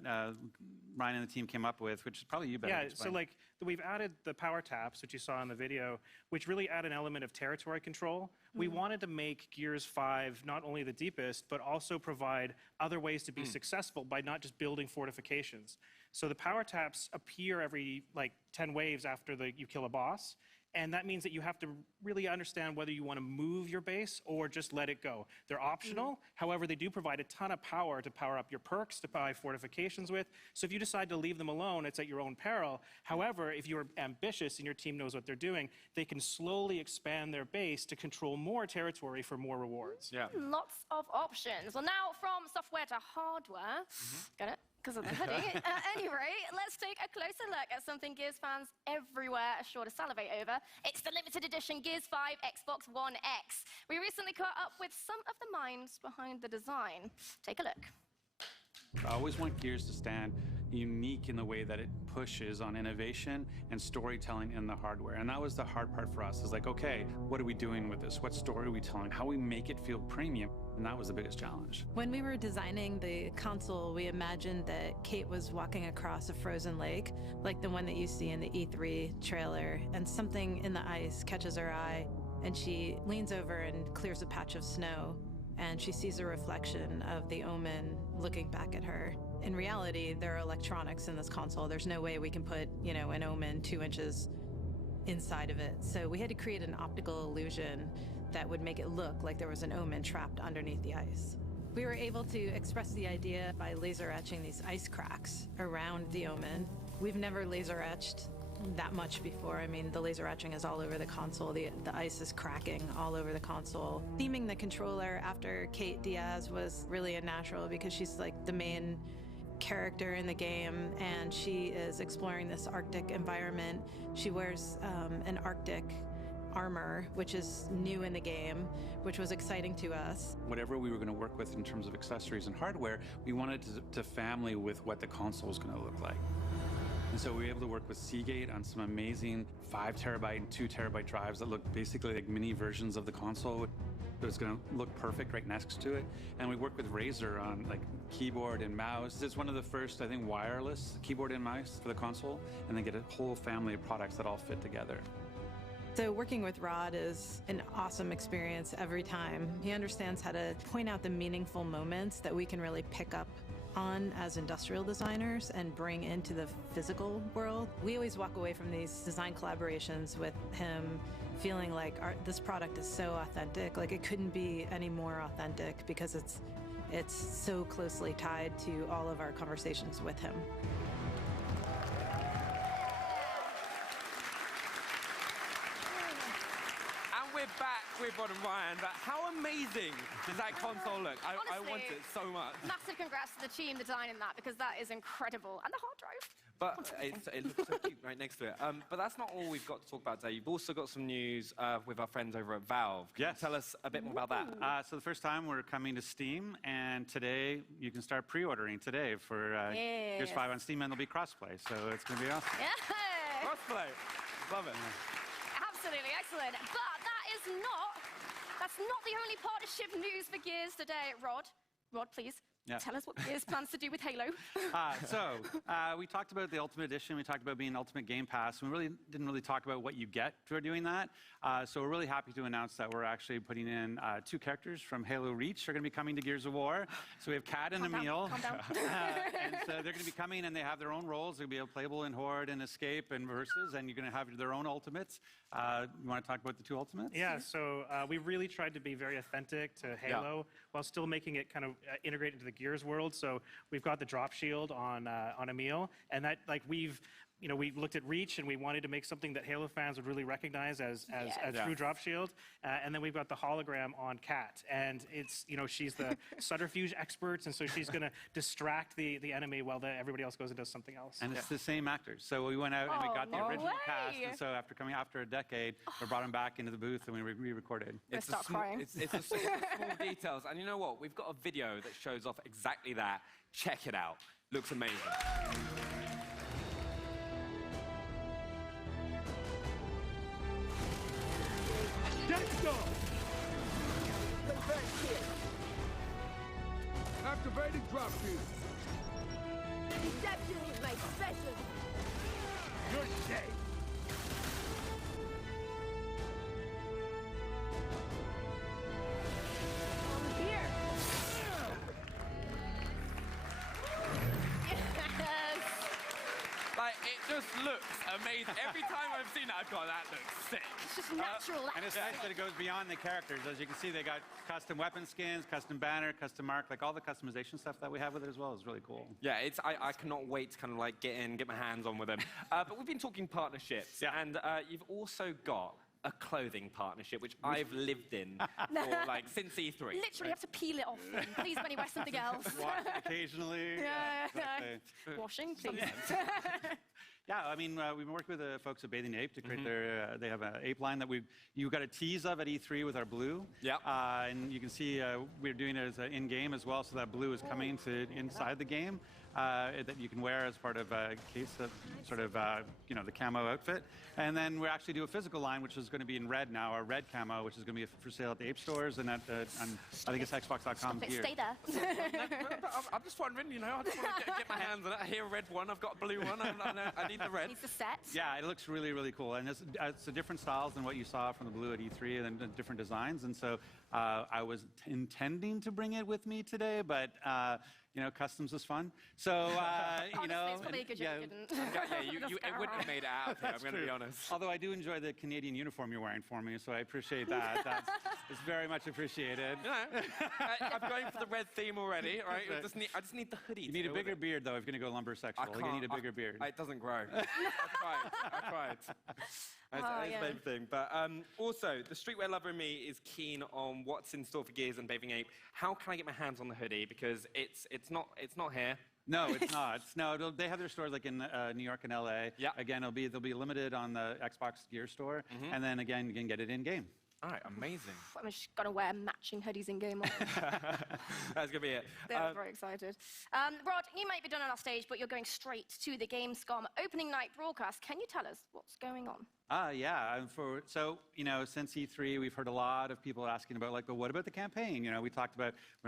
Ryan and the team came up with, which is probably you better explain. So like we've added the power taps, which you saw in the video, which really add an element of territory control. We wanted to make Gears 5 not only the deepest, but also provide other ways to be successful by not just building fortifications. So the power taps appear every like 10 waves after you kill a boss. And that means that you have to really understand whether you want to move your base or just let it go. They're optional. However, they do provide a ton of power to power up your perks, to buy fortifications with. So if you decide to leave them alone, it's at your own peril. However, if you're ambitious and your team knows what they're doing, they can slowly expand their base to control more territory for more rewards. Lots of options. Well, now from software to hardware. Got it? Because of the hoodie. At any rate, let's take a closer look at something Gears fans everywhere are sure to salivate over. It's the limited edition Gears 5 Xbox One X. We recently caught up with some of the minds behind the design. Take a look. I always want Gears to stand unique in the way that it pushes on innovation and storytelling in the hardware. And that was the hard part for us. Is like, okay, what are we doing with this? What story are we telling? How we make it feel premium? And that was the biggest challenge. When we were designing the console, we imagined that Kate was walking across a frozen lake, like the one that you see in the E3 trailer, and something in the ice catches her eye, and she leans over and clears a patch of snow, and she sees a reflection of the Omen looking back at her. In reality, there are electronics in this console. There's no way we can put, an Omen 2 inches inside of it. So we had to create an optical illusion that would make it look like there was an Omen trapped underneath the ice. We were able to express the idea by laser etching these ice cracks around the Omen. We've never laser etched that much before. I mean, the laser etching is all over the console. The ice is cracking all over the console. Theming the controller after Kate Diaz was really a natural because she's like the main character in the game, and she is exploring this Arctic environment. She wears an Arctic armor, which is new in the game, which was exciting to us. Whatever we were going to work with in terms of accessories and hardware, we wanted to family with what the console was going to look like. And so we were able to work with Seagate on some amazing 5 terabyte and 2 terabyte drives that look basically like mini versions of the console. It was going to look perfect right next to it. And we worked with Razer on like keyboard and mouse. It's one of the first, I think, wireless keyboard and mouse for the console, and then get a whole family of products that all fit together. So working with Rod is an awesome experience every time. He understands how to point out the meaningful moments that we can really pick up on as industrial designers and bring into the physical world. We always walk away from these design collaborations with him feeling like this product is so authentic. Like it couldn't be any more authentic because it's so closely tied to all of our conversations with him. we're back with Rod and Ryan, but how amazing does that console look? I want it so much. Massive congrats to the team designing that, because that is incredible. And the hard drive. But it looks so cute right next to it. But that's not all we've got to talk about today. You've also got some news with our friends over at Valve. Yes. Tell us a bit more about that. So the first time we're coming to Steam, and today you can start pre-ordering today for Gears 5 on Steam, and there'll be crossplay. So it's going to be awesome. Yeah. Crossplay. Love it. Absolutely excellent. But that's not the only partnership news for Gears today, Rod. Rod, please. Yeah. Tell us what Gears plans to do with Halo. We talked about the Ultimate Edition. We talked about being Ultimate Game Pass. We really didn't really talk about what you get for doing that. So we're really happy to announce that we're actually putting in 2 characters from Halo Reach are going to be coming to Gears of War. So we have Kat and Emil. Calm down. And so they're going to be coming, and they have their own roles. They'll be playable in Horde and Escape and Versus, and you're going to have their own ultimates. You want to talk about the 2 ultimates? Yeah, so we really tried to be very authentic to Halo while still making it kind of integrate into the Gears world. So we've got the drop shield on Emil, and that we looked at Reach, and we wanted to make something that Halo fans would really recognize as a true drop shield. And then we've got the hologram on Kat, and it's she's the subterfuge expert, and so she's going to distract the enemy while everybody else goes and does something else. And it's the same actors. So we went out and we got the original cast, and so after a decade, we brought them back into the booth and we re-recorded. It's the small details, and you know what? We've got a video that shows off exactly that. Check it out. Looks amazing. Let's go! Reverse kill. Activating drop shield. Deception is my specialty. You're safe. I'm here. Like, it just looks amazing. Every time I've seen it, I've gone, that looks sick. It's just natural. And it's nice that it goes beyond the characters. As you can see, they got custom weapon skins, custom banner, custom mark, like all the customization stuff that we have with it as well is really cool. Yeah, I cannot wait to kind of like get my hands on with them. But we've been talking partnerships, and you've also got a clothing partnership, which I've lived in for since E3. Literally have to peel it off. Please, Benny, wear something else. Wash occasionally. Exactly. Washing, please. Yeah, I mean, we've been working with the folks at Bathing Ape to create their, they have an ape line that you got a tease of at E3 with our blue. Yeah. And you can see we're doing it as in-game as well, so that blue is coming to inside the game that you can wear as part of a case of sort of, the camo outfit. And then we actually do a physical line, which is going to be in red now, our red camo, which is going to be for sale at the Ape stores and at, I think it's Xbox.com gear. Stay there. I'm just wondering, I just want to get my hands on it. I hear a red one, I've got a blue one, I need the red. Needs the set. Yeah, it looks really, really cool. And it's a different styles than what you saw from the blue at E3 and different designs. And so I was intending to bring it with me today, but customs is fun. So, Honestly, it's probably a good job you didn't. It wouldn't have made it out of here, I'm going to be honest. Although I do enjoy the Canadian uniform you're wearing for me, so I appreciate that. It's very much appreciated. I'm going for the red theme already, right? I just need the hoodie. You need a bigger beard, though, if you're going to go lumbersexual. You need a bigger beard. It doesn't grow. I tried. That's the main thing. But also, the streetwear lover in me is keen on what's in store for Gears and Bathing Ape. How can I get my hands on the hoodie? Because it's not here. No, it's not. No, they have their stores like in New York and LA. Yeah. Again, they'll be limited on the Xbox Gear store, and then again you can get it in game. All right, amazing. I'm just going to wear matching hoodies in game. That's going to be it. They're very excited. Rod, you might be done on our stage, but you're going straight to the Gamescom opening night broadcast. Can you tell us what's going on? Yeah. Since E3, we've heard a lot of people asking about, but what about the campaign? We're going to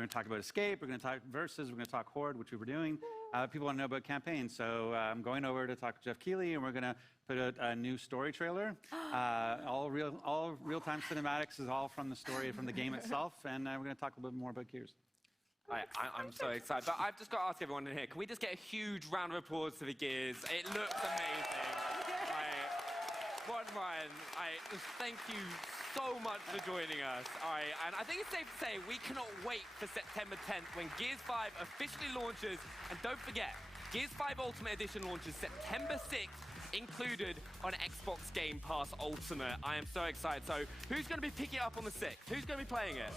talk about Escape, we're going to talk Versus, we're going to talk Horde, which we were doing. People want to know about campaign, so I'm going over to talk to Jeff Keighley, and we're going to put out a new story trailer. All real-time cinematics is all from the story, from the game itself, and we're going to talk a little bit more about Gears. I'm so excited. But I've just got to ask everyone in here, can we just get a huge round of applause to the Gears? It looks amazing. Rod and Ryan, just thank you so much for joining us. And I think it's safe to say we cannot wait for September 10th when Gears 5 officially launches. And don't forget, Gears 5 Ultimate Edition launches September 6th, included on Xbox Game Pass Ultimate. I am so excited. So who's going to be picking it up on the 6th? Who's going to be playing it?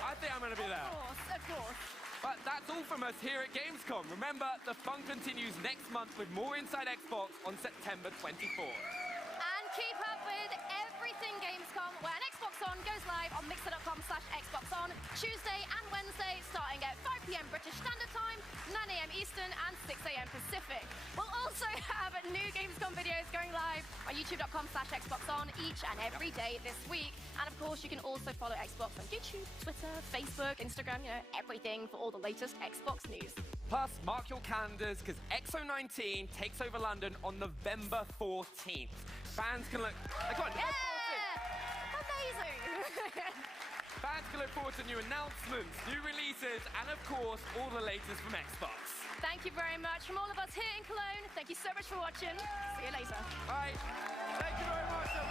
I think I'm going to be there. Of course. But that's all from us here at Gamescom. Remember, the fun continues next month with more Inside Xbox on September 24th. And keep up with everything Gamescom when Xbox On goes live on mixer.com/XboxOn Tuesday and Wednesday starting at 5 p.m. British Standard Time, 9 a.m. Eastern and 6 a.m. Pacific. We'll also have new Gamescom videos going live on youtube.com/XboxOn each and every day this week. And of course, you can also follow Xbox on YouTube, Twitter, Facebook, Instagram, everything for all the latest Xbox news. Plus, mark your calendars because XO19 takes over London on November 14th. Fans can look... Amazing! Fans can look forward to new announcements, new releases, and of course, all the latest from Xbox. Thank you very much from all of us here in Cologne. Thank you so much for watching. See you later. Bye. Thank you very much.